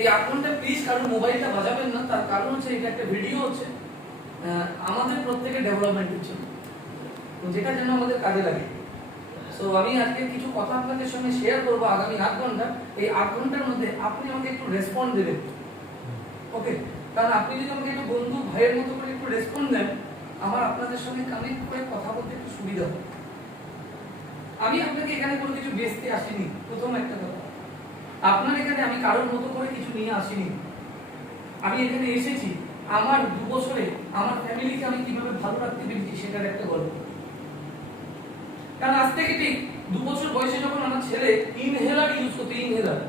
এই 8 ঘন্টা প্লিজ কারণ মোবাইলটা বাজাবেন না, তার কারণ হচ্ছে এটা একটা ভিডিও হচ্ছে আমাদের প্রত্যেকের ডেভেলপমেন্টের জন্য, যেটা যেন আমাদের কাজে লাগে। সো আমি আজকে কিছু কথা আপনাদের সঙ্গে শেয়ার করবো আগামী 8 ঘন্টা। এই 8 ঘন্টার মধ্যে আপনি আমাকে একটু রেসপন্ড দেবেন, ওকে? কারণ আপনি যদি আমাকে একটু বন্ধু ভাইয়ের মতো করে একটু রেসপন্ড দেন, আমার আপনাদের সঙ্গে কানেক্ট করে কথা বলতে একটু সুবিধা হবে। আমি আপনাকে এখানে কোনো কিছু বেচতে আসিনি, প্রথম একটা কথা। আপনার এখানে আমি কারোর মতো করে কিছু নিয়ে আসিনি। আমি এখানে এসেছি আমার 2 বছরে আমার ফ্যামিলিকে আমি কিভাবে ভালো রাখতে পেরেছি সেটার একটা গল্প। কারণ আজ থেকে ঠিক 2 বছর বয়সে যখন আমার ছেলে ইনহেলার ইউজ করতে, ইনহেলার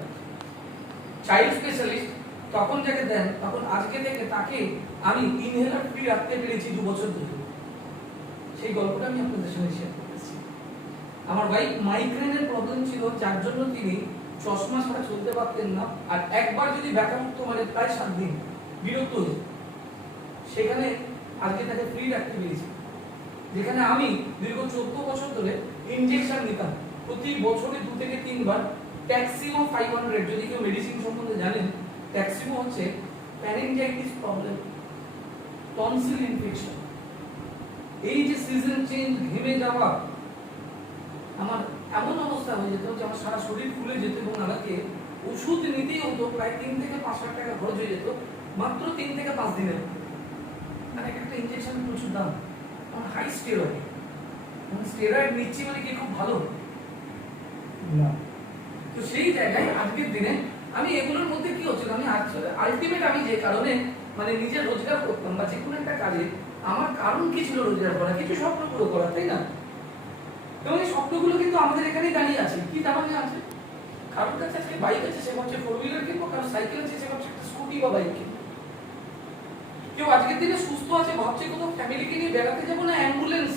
চাইল্ড স্পেশালিস্ট তখন যাকে দেন, তখন আজকে থেকে তাকে আমি ইনহেলার ফ্রি রাখতে পেরেছি 2 বছর ধরে। সেই গল্পটা আমি আপনাদের সঙ্গে শেয়ার করতেছি। আমার ভাই মাইগ্রেনের প্রবলেম ছিল, যার জন্য তিনি চশমা ছাড়া চলতে পারতেন না, আর একবার যদি ব্যথামুক্ত মানে প্রায় 7 দিন বিরক্ত হয়ে, সেখানে আজকে তাকে ফ্রি রাখতে পেরেছি। যেখানে আমি দীর্ঘ 14 বছর ধরে ইনজেকশন নিতাম প্রতি বছরে 2 থেকে 3 বার ট্যাক্সিমো 500। যদি কেউ মেডিসিন সম্বন্ধে জানেন, ট্যাক্সিমো হচ্ছে প্যারেন্টাইটিস প্রবলেম, টনসিল ইনফেকশন। এই যে সিজন চেঞ্জ, ঘেমে যাওয়া, আমার এমন অবস্থা হয়ে যেত যে আমার সারা শরীর ফুলে যেত এবং আমাকে ওষুধ নিতেই হতো প্রায় 3 থেকে 5 লাখ টাকা খরচ হয়ে যেত মাত্র 3 থেকে 5 দিনের। আর একটা ইনজেকশনের প্রচুর দাম, আমার হাই স্টেরয়েড। আমি স্টেরয়েড নিচ্ছি মানে কি খুব ভালো না। তো সেই জায়গায় আজকের দিনে আমি এগুলোর মধ্যে কি হচ্ছিল, আমি আলটিমেট আমি যে কারণে মানে নিজের রোজগার করতাম বা যে কোনো একটা কাজে, আমার কারণ কি ছিল রোজগার করা, কিছু স্বপ্ন পুরো করা, তাই না? এবং এই স্বপ্নগুলো কিন্তু আমাদের এখানেই দাঁড়িয়ে আছে। কি দাঁড়িয়ে আছে? কারোর কাছে আজকে বাইক আছে, সে ভাবছে 4 হুইলার কিনবো, কারোর সাইকেল আছে, সে ভাবছে একটা স্কুটি বা বাইক কিনবো। কেউ আজকের দিনে সুস্থ আছে, ভাবছে কোথাও ফ্যামিলিকে নিয়ে বেড়াতে যাবো না অ্যাম্বুলেন্স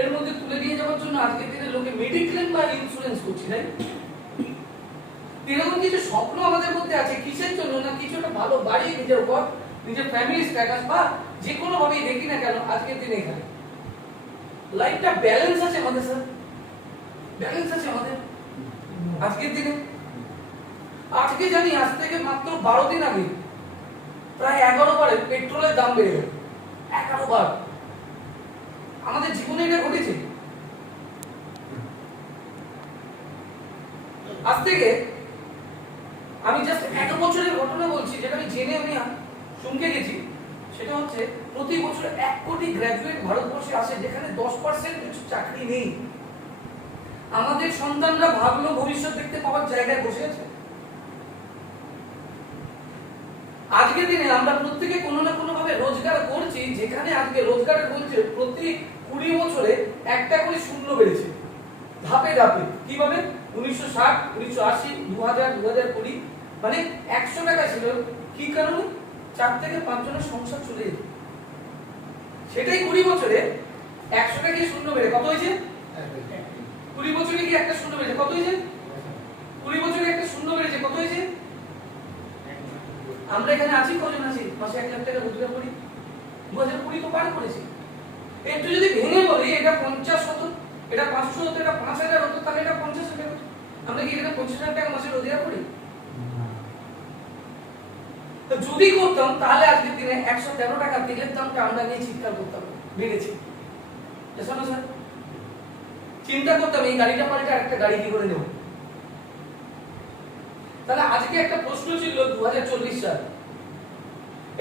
এর মধ্যে তুলে নিয়ে যাওয়ার জন্য আজকের দিনে লোকে মেডিক্লেম বা ইন্স্যুরেন্স করছে, তাই? এরকম কিছু স্বপ্ন আমাদের মধ্যে আছে, কিসের জন্য না কিছু একটা ভালো বাড়ি, নিজের ঘর, নিজের ফ্যামিলি স্ট্যাটাস বা যে কোনো ভাবেই দেখি না কেন আজকের দিনে এখানে লাইফটা ব্যালেন্স আছে আমাদের, স্যার ব্যালেন্স আছে আমাদের আজকের দিনে। আজকে জানি আজ থেকে মাত্র 12 দিন আগে প্রায় 11 বারে পেট্রোলের দাম বেড়ে গেল, 11 বার। আমাদের জীবনে এটা ঘটেছে। আজ থেকে আমি জাস্ট 1 বছরের ঘটনা বলছি, যেটা আমি জেনে আমি চমকে গেছি। সেটা হচ্ছে প্রতি বছর 1 কোটি গ্র্যাজুয়েট ভারতবর্ষে আসে, যেখানে 10% কিছু চাকরি নেই। আমাদের সন্তানরা ভাবলো ভবিষ্যৎ দেখতে পাওয়ার জায়গায় বসে আছে। আজকের দিনে আমরা প্রত্যেকে কোনো না কোনো ভাবে রোজগার করছি, যেখানে আজকে রোজগারের বলছে প্রতি 20 বছরে একটা করে শূন্য বেড়েছে ধাপে ধাপে। কিভাবে? 1960, 1980, 2000, 2020, মানে 100 টাকা ছিল। কি কারণে? 4 থেকে 5 জনের সংসার চলে যেত। সেটাই 20 বছরে 100 টাকা গিয়ে শূন্য বেড়ে কত হয়েছে? 20 বছরে গিয়ে একটা শূন্য বেড়েছে কত হয়েছে? 20 বছরে একটা শূন্য বেড়েছে কত হয়েছে? আমরা এখানে আছি কজন আছি মাসে 1 লাখ টাকা রোজগার করি? 2020 তো পার করেছি। একটু যদি ভেঙে বলি এটা 50 হতো, এটা 500 হতো, এটা 5000 হতো, তাহলে এটা 50,000 হতো। আমরা কি এখানে 25,000 টাকা মাসে রোজগার করি? তো যদি করতাম তাহলে আজকের দিনে 113 টাকা তেলের দামটা আমরা নিয়ে চিন্তা করতাম বেড়েছে। শোনো স্যার, চিন্তা করতাম এই গাড়িটা পাল্টে আরেকটা গাড়ি কি করে নেব। তাহলে আজকে একটা প্রশ্ন ছিল 2040 সাল,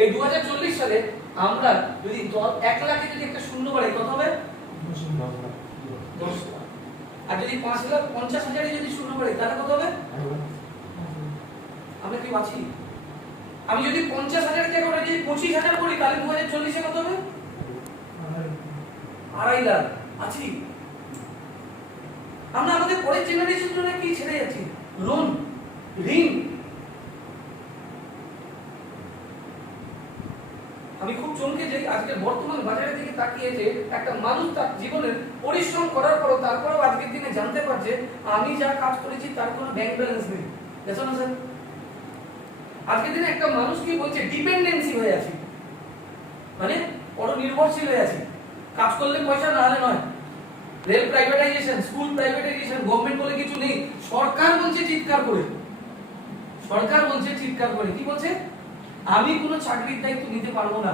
এই 2040 সালে আমরা যদি 1 লাখে যদি একটা শূন্য বাড়াই কত হবে? 10 লাখ। আর যদি 5,50,000 যদি শূন্য বাড়াই তাহলে কত হবে? আমরা কি আছি? আমি যদি 50,000 টাকা করে যদি 25,000 করি তাহলে 2040 এ কত হবে? 2.5 লাখ। আছি? আমরা আমাদের পরের জেনারেশন জন্য কি ছেড়ে যাচ্ছি? লোন, ঋণ। আমি খুব চমকে যাই আজকে বর্তমান বাজারের দিকে তাকিয়ে যে একটা মানুষ তার জীবনের পরিশ্রম করার পরও তারপরেও আজকের দিনে জানতে পারছে আমি যা কাজ করেছি তার কোনো ব্যাংক ব্যালেন্স নেই। দেখো না স্যার, আজকের দিনে একটা মানুষ কি বলছে ডিপেন্ডেন্সি হয়ে আছে, মানে বড় নির্ভরশীল হয়ে আছে। কাজ করলে পয়সা, না হলে নয়। Rail privatisation, school privatisation, government বলে কিছু নেই, সরকার বলছে চিৎকার করে। সরকার বলছে চিৎকার করে, কি বলছে? আমি কোনো চাকরির দায়িত্ব নিতে পারবো না,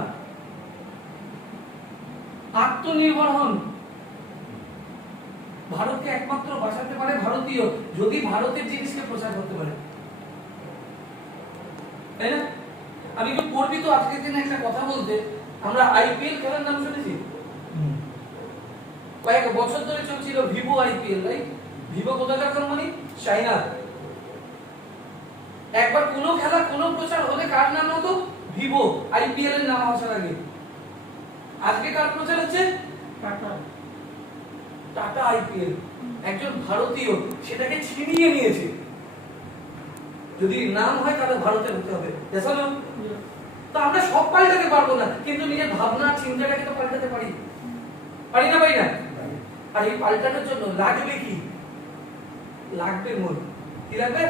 আত্মনির্ভর হন। ভারতকে একমাত্র বাঁচাতে পারে ভারতীয়, যদি ভারতের জিনিসকে প্রচার করতে পারে, তাই না? আমি একটু গর্বিত আজকের দিনে একটা কথা বলতে, আমরা আইপিএল খেলার নাম শুনেছি, কয়েক বছর ধরে চলছিল ভিভো আইপিএল, রাইট? ভিভো কোথাকার কোম্পানি? চায়না। একবার কোনো খেলা কোনো প্রচার হলে কার নাম হতো? ভিভো। আইপিএল এর নাম আসার আগে আজকে কার প্রচার হচ্ছে? টাটা। Tata IPL. একজন ভারতীয় সেটাকে ছিনিয়ে নিয়েছে। যদি নাম হয় তাহলে ভারতের হতে হবে, দেখো না? তো আমরা সব পাল্টাতে পারবো না, কিন্তু নিজের ভাবনা চিন্তাটাকে তো পাল্টাতে পারি, পারি না? পারি না? আর এই পাল্টানোর জন্য লাগবে কি? লাগবে মন। কি লাগবে?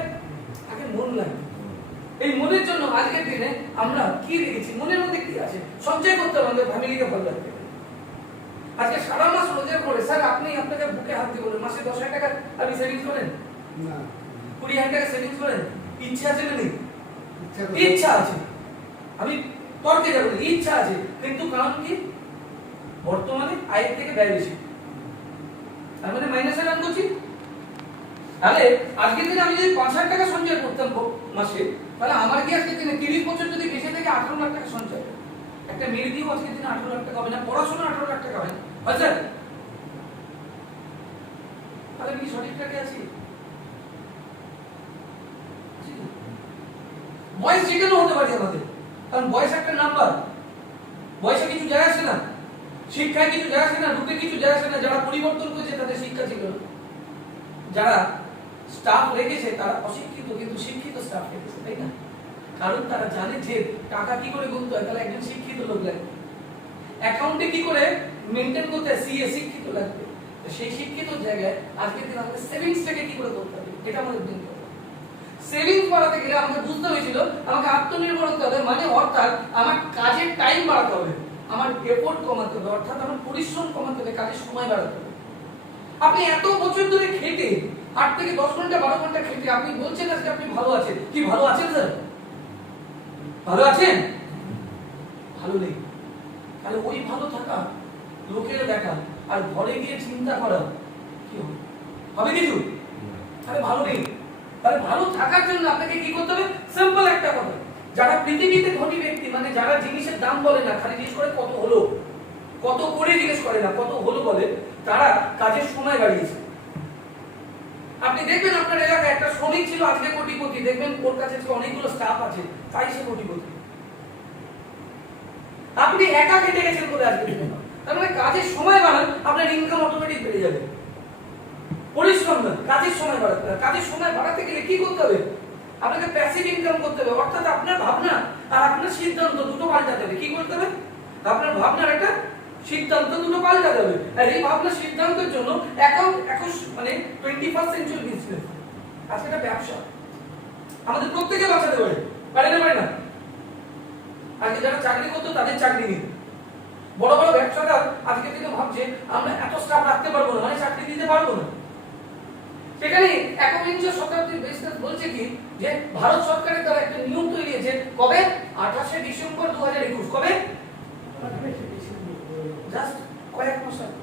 আগে মন লাগবে। এই মনের জন্য আজকের দিনে আমরা কি রেখেছি, মনের মধ্যে কি আছে, সঞ্চয় করতে হবে আমাদের ফ্যামিলিকে ভালো রাখতে। আজকে সারা মাস রোজগার করে স্যার আপনি আপনাকে বুকে হাত দিয়ে বলেন মাসে 10,000 টাকা আপনি সেভিংস করেন না, 20,000 টাকা সেভিংস করেন, ইচ্ছা আছে না? নেই? ইচ্ছা আছে। আমি তর্কে যাবো, ইচ্ছা আছে, কিন্তু কারণ কি? বর্তমানে আয়ের থেকে ব্যয় বেশি, তার মানে মাইনাসে রান করছি। তাহলে আজকের দিনে আমি যদি 5,000 টাকা সঞ্চয় করতাম মাসে, তাহলে আমার কি আজকের দিনে 30 বছর যদি বেঁচে থেকে 18 লাখ টাকা সঞ্চয়, একটা মেয়ে দিয়েও আজকের দিনে 18 লাখ টাকা হবে না, পড়াশোনা 18 লাখ টাকা হবে, আচ্ছা তাহলে কি সঠিক টাকা আছি? বয়স যে কোনো হতে পারে আমাদের, কারণ বয়স একটা নাম্বার, বয়সে কিছু যায় আসে না, শিক্ষায় কিছু যায় আসে না, রূপে কিছু যায় আসে না। যারা পরিবর্তন করেছে তাদের শিক্ষা ছিল, যারা স্টাফ রেখেছে তারা অশিক্ষিত কিন্তু শিক্ষিত স্টাফ রেখেছে, তাই না? কারণ তারা জানে যে টাকা কি করে গুনতে হয়, তাহলে একজন শিক্ষিত লোক লাগবে, অ্যাকাউন্টে কি করে মেইনটেইন করতে হয়, সিএ শিক্ষিত লাগবে। সেই শিক্ষিত জায়গায় আজকে দিন আমাদের সেভিংসটাকে কি করে করতে হবে, এটা আমাদের দিন করতে হবে। সেভিংস বাড়াতে গেলে আমাকে বুঝতে হয়েছিল আমাকে আত্মনির্ভর হতে হবে, মানে অর্থাৎ আমার কাজের টাইম বাড়াতে হবে, আমার এফোর্ট কমাতে হবে, অর্থাৎ আমার পরিশ্রম কমাতে হবে, কাজের সময় বাড়াতে হবে। আপনি এত বছর ধরে খেটে 8 থেকে 10 ঘন্টা 12 ঘন্টা খেটে আপনি বলছেন আজকে আপনি ভালো আছেন, কি ভালো আছেন স্যার? ভালো আছেন? ভালো নেই। তাহলে ওই ভালো থাকা, লোকের দেখা আর ঘরে গিয়ে চিন্তা করা কি হবে? হবে কিছু? তাহলে ভালো নেই। তাহলে ভালো থাকার জন্য আপনাকে কি করতে হবে? সিম্পল একটা কথা, যারা পৃথিবীতে ধনী ব্যক্তি, মানে যারা জিনিসের দাম বলে না, খালি জিজ্ঞেস করে কত হলো, কত করে জিজ্ঞেস করে না, কত হলো বলে, তারা কাজের সময় বাড়িয়েছে। আপনি দেখবেন আপনার এলাকায় একটা শ্রমিক ছিল আজকে কোটিপতি, দেখবেন ওর কাছে অনেকগুলো স্টাফ আছে, তাই সে কোটিপতি। আপনি একা কেটে গেছেন বলে আজকে দিনে, তার মানে কাজের সময় বাড়ান, আপনার ইনকাম অটোমেটিক বেড়ে যাবে। পরিশ্রম না, কাজের সময় বাড়াতে হবে। কাজের সময় বাড়াতে গেলে কি করতে হবে? আপনাকে প্যাসিভ ইনকাম করতে হবে, অর্থাৎ আপনার ভাবনা আর আপনার সিদ্ধান্ত দুটো পাল্টাতে হবে। কি করতে হবে? আপনার ভাবনার একটা সিদ্ধান্ত দুটো পাল্টাতে হবে। আর এই ভাবনা সিদ্ধান্তের জন্য অ্যাকাউন্ট মানে 21st সেঞ্চুরি বিজনেস, আজকে এটা ব্যবসা আমাদের প্রত্যেকে বাঁচাতে পারে, পারে না? পারে না? আজকে যারা চাকরি করতো তাদের চাকরি নেই, বড় বড় ব্যবসাদার আজকে থেকে ভাবছে আমরা এত স্টাফ রাখতে পারবো না, মানে চাকরি দিতে পারবো না। সেখানে একবিংশ শতাব্দীর বিজনেস বলছে কি, যে ভারত সরকারের দ্বারা একটা নিয়ম তৈরি হয়েছে, কবে? 28শে ডিসেম্বর 2021। কবে? জাস্ট কয়েক মাস আগে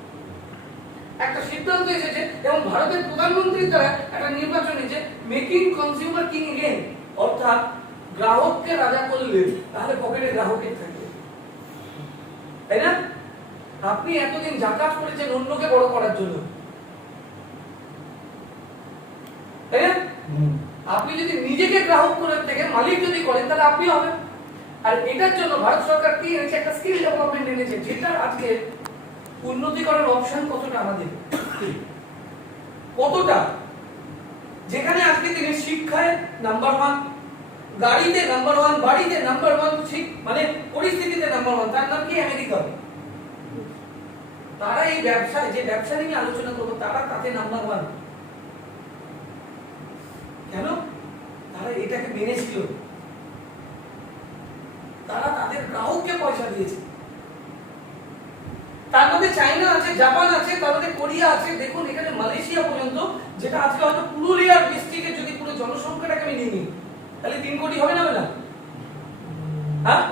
একটা সিদ্ধান্ত এসেছে, এবং ভারতের প্রধানমন্ত্রীর দ্বারা একটা নির্বাচন হয়েছে, মেকিং কনজিউমার কিং এগেইন, অর্থাৎ গ্রাহককে রাজা করলে তাহলে পকেটে গ্রাহকের থাকবে, তাই না? আপনি এতদিন যাতায়াত করেছেন অন্যকে বড় করার জন্য, তাই না? আপনি যদি নিজেকে গ্রাহক করে থেকে মালিক যদি করেন তাহলে আপনি হবেন। আর এটার জন্য ভারত সরকার কি এনেছে? একটা স্কিল ডেভেলপমেন্ট এনেছে, যেটা আজকে উন্নতি করার অপশন কতটা আমাদের, কতটা, যেখানে আজকে তিনি শিক্ষায় নাম্বার 1, গাড়িতে নাম্বার 1, বাড়িতে নাম্বার 1, ঠিক মানে পরিস্থিতিতে নাম্বার 1, তার নাম কি? আমেরিকা। তারা এই ব্যবসায়, যে ব্যবসা নিয়ে আলোচনা করবো, তারা তাতে নাম্বার 1। কেন? তারা এটাকে মেনেছিল, তারা তাদের গ্রাহককে পয়সা দিয়েছে। তার মধ্যে চায়না আছে, জাপান আছে, তার মধ্যে কোরিয়া আছে, দেখুন এখানে মালয়েশিয়া পর্যন্ত, যেটা আজকে হয়তো পুরুলিয়ার ডিস্ট্রিক্টের যদি পুরো জনসংখ্যাটাকে আমি নিই, তাহলে 3 কোটি হবে না না? হ্যাঁ,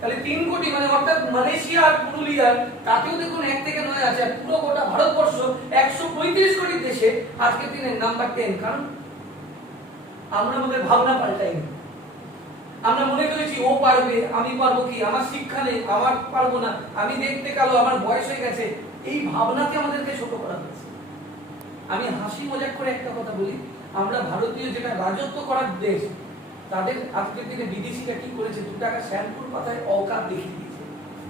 তাহলে 3 কোটি মানে অর্থাৎ মালয়েশিয়া আর পুরুলিয়া তাতেও দেখুন 1 থেকে 9 আছে, আর পুরো গোটা ভারতবর্ষ 135 কোটি দেশে আজকের দিনে নাম্বার 10। কারণ আমরা আমাদের ভাবনা পাল্টাইনি। আমরা মনে করেছি ও পারবে, আমি পারবো কি, আমার শিক্ষা নেই, আমার পারবো না, আমি দেখতে কালো, আমার বয়স হয়ে গেছে, এই ভাবনাকে আমাদেরকে ছোট করা হয়েছে। আমি হাসি মজাক করে একটা কথা বলি, আমরা ভারতীয় যেটা রাজত্ব করার দেশ, তাদের আজকের দিনে বিদেশিরা কি করেছে, 2 টাকা শ্যাম্পুর পাতায় অকাত দেখিয়ে দিয়েছে,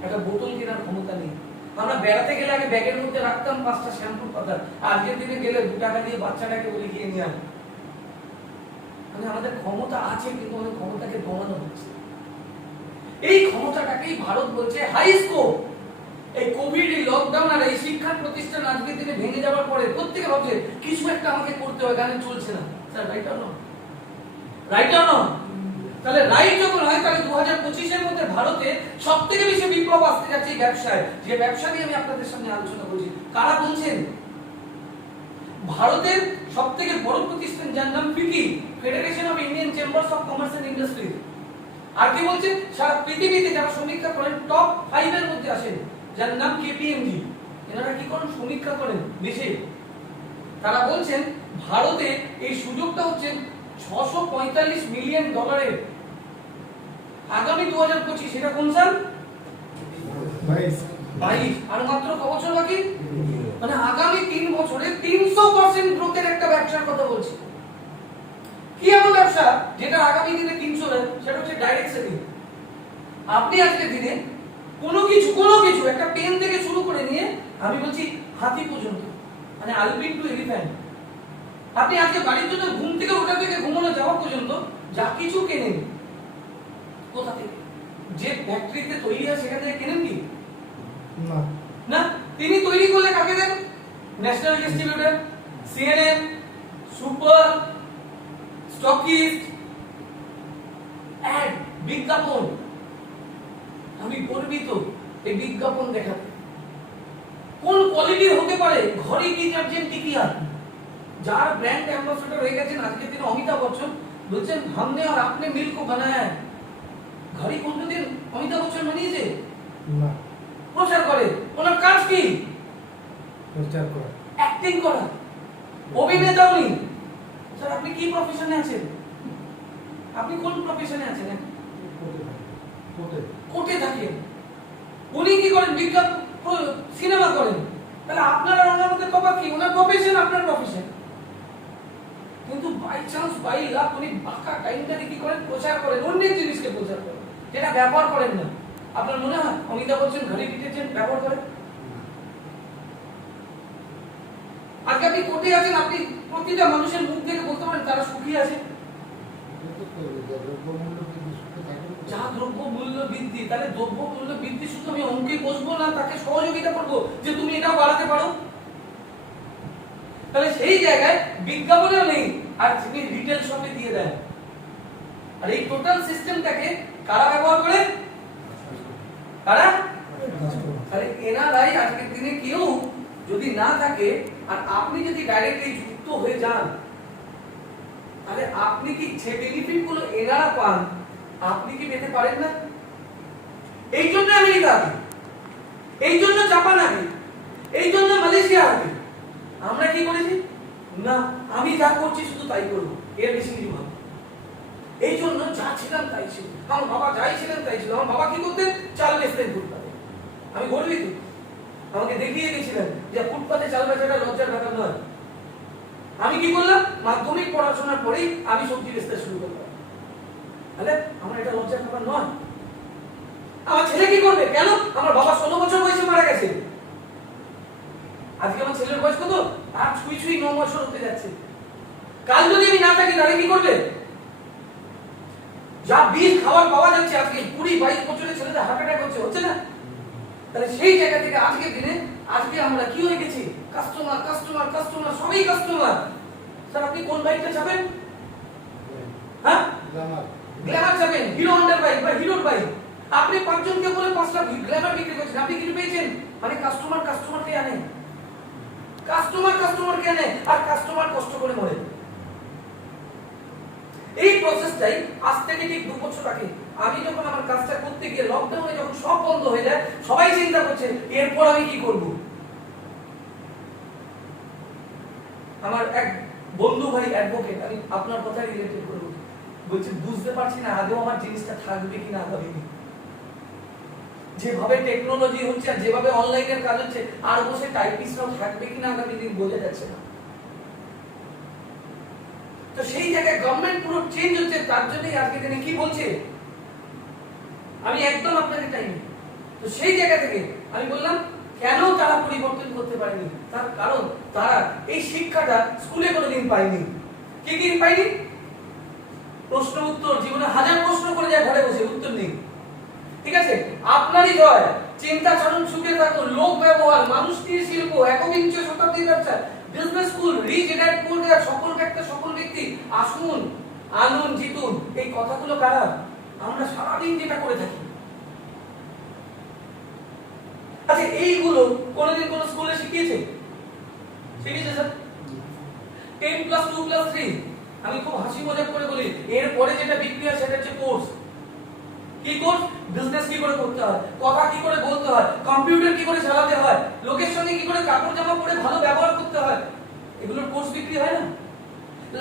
একটা বোতল কেনার ক্ষমতা নেই। আমরা বেড়াতে গেলে আগে ব্যাগের মধ্যে রাখতাম 5টা শ্যাম্পুর পাতা, আজকের দিনে গেলে 2 টাকা দিয়ে বাচ্চাটাকে বলে গিয়ে নিয়ে আন। মানে আমাদের ক্ষমতা আছে, কিন্তু আমাদের ক্ষমতাকে দমানো হচ্ছে। এই ক্ষমতাটাকেই ভারত বলছে হাই স্কোপ। এই কোভিড, এই লকডাউন আর এই শিক্ষা প্রতিষ্ঠান আজকের দিনে ভেঙে যাওয়ার পরে প্রত্যেকে ভাবছে কিছু একটা আমাকে করতে হবে, গানে চলছে না। Sir right or not? Right or not? তাহলে রাইট যখন হয়, তাহলে 2025 এর মধ্যে ভারতে সবথেকে বেশি বিপ্লব আসতে যাচ্ছে এই ব্যবসায়। যে ব্যবসা নিয়ে আমি আপনাদের সামনে আলোচনা করছি, কারা বলছেন? ভারতের সবথেকে বড় প্রতিষ্ঠান যার নাম FICCI, federation of Indian chambers of commerce and industry. আর কি বলছে, সারা পৃথিবীতে যারা সমীক্ষা করেন টপ 5 এর মধ্যে আসেন, যার নাম কেপিএমজি। এনারা কি করেন, সমীক্ষা করেন দেশে। তারা বলছেন ভারতে এই সুযোগটা হচ্ছে $645 মিলিয়ন। আগামী 2025, এটা কোন সাল? 22। আর মাত্র ক বছর বাকি? মানে আগামী 3 বছরে 300% গ্রোথের একটা ব্যবসার কথা বলছি। কি এমন ব্যবসা যেটা আগামী দিনে 300 হবে? সেটা হচ্ছে ডাইরেক্ট সেলিং। আপনি আজকে দিনে কোনো কিছু একটা পেন থেকে শুরু করে নিয়ে আমি বলছি হাতি পর্যন্ত, মানে আলপিন টু এলিফ্যান্ট, আপনি আজকে বাড়ির জন্য ঘুম থেকে ওঠা থেকে ঘুমানো যাওয়া পর্যন্ত যা কিছু কেনেন, কোথা থেকে? যে ফ্যাক্টরিতে তৈরি হয় সেখান থেকে কেনেন কি? না না। তিনি তৈরি করলে কাকে দেন? National distributor, CNN, super stockist, ad, বিজ্ঞাপন। আমি গর্বিত এই বিজ্ঞাপন দেখাতে। কোন কোয়ালিটির হতে পারে? ঘড়ি ডিটারজেন্ট টিকিয়া, যার ব্র্যান্ড অ্যাম্বাসেডর হয়ে গেছেন আজকে তিনি অমিতাভ বচ্চন, বলছেন हमने और आपने मिल को बनाया है। ঘড়ি কোনদিন অমিতাভ বচ্চন বানিয়েছে? না। প্রচার করে। ওনার কাজ কি? প্রচার করা, অ্যাক্টিং করা, অভিনেতা উনি। স্যার আপনি কি প্রফেশনে আছেন? আপনি কোন প্রফেশনে আছেন? কোর্টে থাকেন। উনি কি করেন? বিজ্ঞাপন, সিনেমা করেন। তাহলে আপনার আর ওনার মধ্যে তফাৎ কি? ওনার প্রফেশন, আপনার প্রফেশন। কিন্তু বাই চান্স বাই লাক উনি বাঁকা টাইমটাকে কি করেন? প্রচার করেন, অন্য জিনিসকে প্রচার করেন, যেটা ব্যবহার করেন না। আপনার মনে হয় অমিতাভ বচ্চন ঘড়ি ডিটারজেন্ট ব্যবহার করেন? আজকে আপনি কোর্টে আছেন, আপনি প্রতিটা মানুষের মুখ থেকে বলতে পারেন তারা সুখী আছে? যা দ্রব্য মূল্য বৃদ্ধি, তাহলে দ্রব্য মূল্য বৃদ্ধি শুধু আমি অঙ্কে বসবো না, তাকে সহযোগিতা করবো যে তুমি এটাও বাড়াতে পারো। তাহলে সেই জায়গায় বিজ্ঞাপনও নেই, আর তিনি রিটেল শপে দিয়ে দেন। আর এই টোটাল সিস্টেমটাকে কারা ব্যবহার করে? কারা? আরে এনারাই। আজকের দিনে কেউ যদি না থাকে আর আপনি যদি ডাইরেক্টলি যুক্ত হয়ে যান, তাহলে আপনি কি যে বেনিফিট গুলো এনারা পান আপনি কি পেতে পারেন না? এই জন্য আমেরিকা আগে, এই জন্য জাপান আগে, এই জন্য মালয়েশিয়া আগে। আমরা কি করেছি? না, আমি যা করছি শুধু তাই করবো, এর বেশি কিছু ভাববো। এই জন্য যা ছিলাম তাই ছিল। আমার বাবা যাই ছিলেন তাই ছিল। আমার বাবা কি করতেন? চাল বেচতেন ফুটপাতে। আমি গর্বিত, আমাকে দেখিয়ে দিয়েছিলেন যে ফুটপাতে চাল বেচাটা লজ্জার ব্যাপার নয়। আমি কি করলাম? মাধ্যমিক পড়াশোনার পরেই আমি সবজি বেচতে শুরু করলাম। তাহলে আমার এটা লজ্জার ব্যাপার নয়। আমার ছেলে কি করবে? কেন? আমার বাবা 16 বছর বয়সে মারা গেছে। আজকে আমার ছেলের বয়স কত? আর ছুঁই 9 বছর হতে যাচ্ছে। কাল যদি আমি না থাকি তাহলে কি করবে? যা বিষ খাবার পাওয়া যাচ্ছে আজকে 20-22 বছরের ছেলেদের হার্ট অ্যাটাক হচ্ছে না? তাহলে সেই জায়গা থেকে আজকের দিনে আজকে আমরা কি হয়ে গেছি? কাস্টমার কাস্টমার কাস্টমার, সবই কাস্টমার। স্যার আপনি কোন বাইকটা চাবেন? হ্যাঁ, গ্ল্যামার চাবেন, হিরো হন্ডার বাইক বা হিরোর বাইক। আপনি 5 জনকে বলে 5টা গ্ল্যামার বিক্রি করছেন, আপনি কিছু পেয়েছেন? মানে কাস্টমার কাস্টমারকে আনে, কাস্টমার কাস্টমারকে আনে, আর কাস্টমার কষ্ট করে মরে। এই প্রসেসটাই আজ থেকে ঠিক 2 বছর আগে আমি যখন আমার কাজটা করতে গিয়ে লকডাউনে যখন সব বন্ধ হয়ে যায়, সবাই চিন্তা করছে এরপর আমি কি করব। আমার এক বন্ধু ভাই অ্যাডভোকেট, আমি আপনার কথা রিলেটেড করব, বলছে বুঝতে পারছি না আদৌ আমার জিনিসটা থাকবে কিনা আগামী দিনে। যেভাবে টেকনোলজি হচ্ছে আর যেভাবে অনলাইনের কাজ হচ্ছে, আর বসে টাইপিস্টরাও থাকবে কিনা আগামী দিন বোঝা যাচ্ছে না। তো সেই জায়গায় গভর্নমেন্ট পুরো চেঞ্জ হচ্ছে, তার জন্যই আজকে দিনে কি বলছে আমি একদম আপনাকে চাইনি। তো সেই জায়গা থেকে আমি বললাম কেন তারা পরিবর্তন করতে পারেনি, তার কারণ তারা এই শিক্ষাটা স্কুলে কোনোদিন পায়নি। কি কি পায়নি? প্রশ্ন উত্তর, জীবনে হাজার প্রশ্ন করে যায় ঘরে বসে, উত্তর নেই। ঠিক আছে, আপনারই জয়, চিন্তা চরণ সুখে থাকুন, লোক ব্যবহার, মানুষটির শিল্প, একবিংশ শতাব্দীর ব্যবসা, business school, rich and poor, সকল ব্যক্তি সকল ব্যক্তি আসুন, আনুন, জিতুন। এই কথাগুলো কারা? আমরা সারাদিন যেটা করে থাকি। আচ্ছা, এইগুলো কোনোদিন কোন স্কুলে শিখিয়েছে? শিখিয়েছে স্যার? 10 + 2 + 3 আমি খুব হাসি মজাক করে বলি, এর পরে যেটা বিক্রি হয় সেটা হচ্ছে কোর্স। কি কোর্স? বিজনেস কি করে করতে হয়, কথা কি করে বলতে হয়, কম্পিউটার কি করে চালাতে হয়, লোকের সঙ্গে কি করে কাপড় জামা পরে ভালো ব্যবহার করতে হয়, এগুলোর কোর্স বিক্রি হয় না?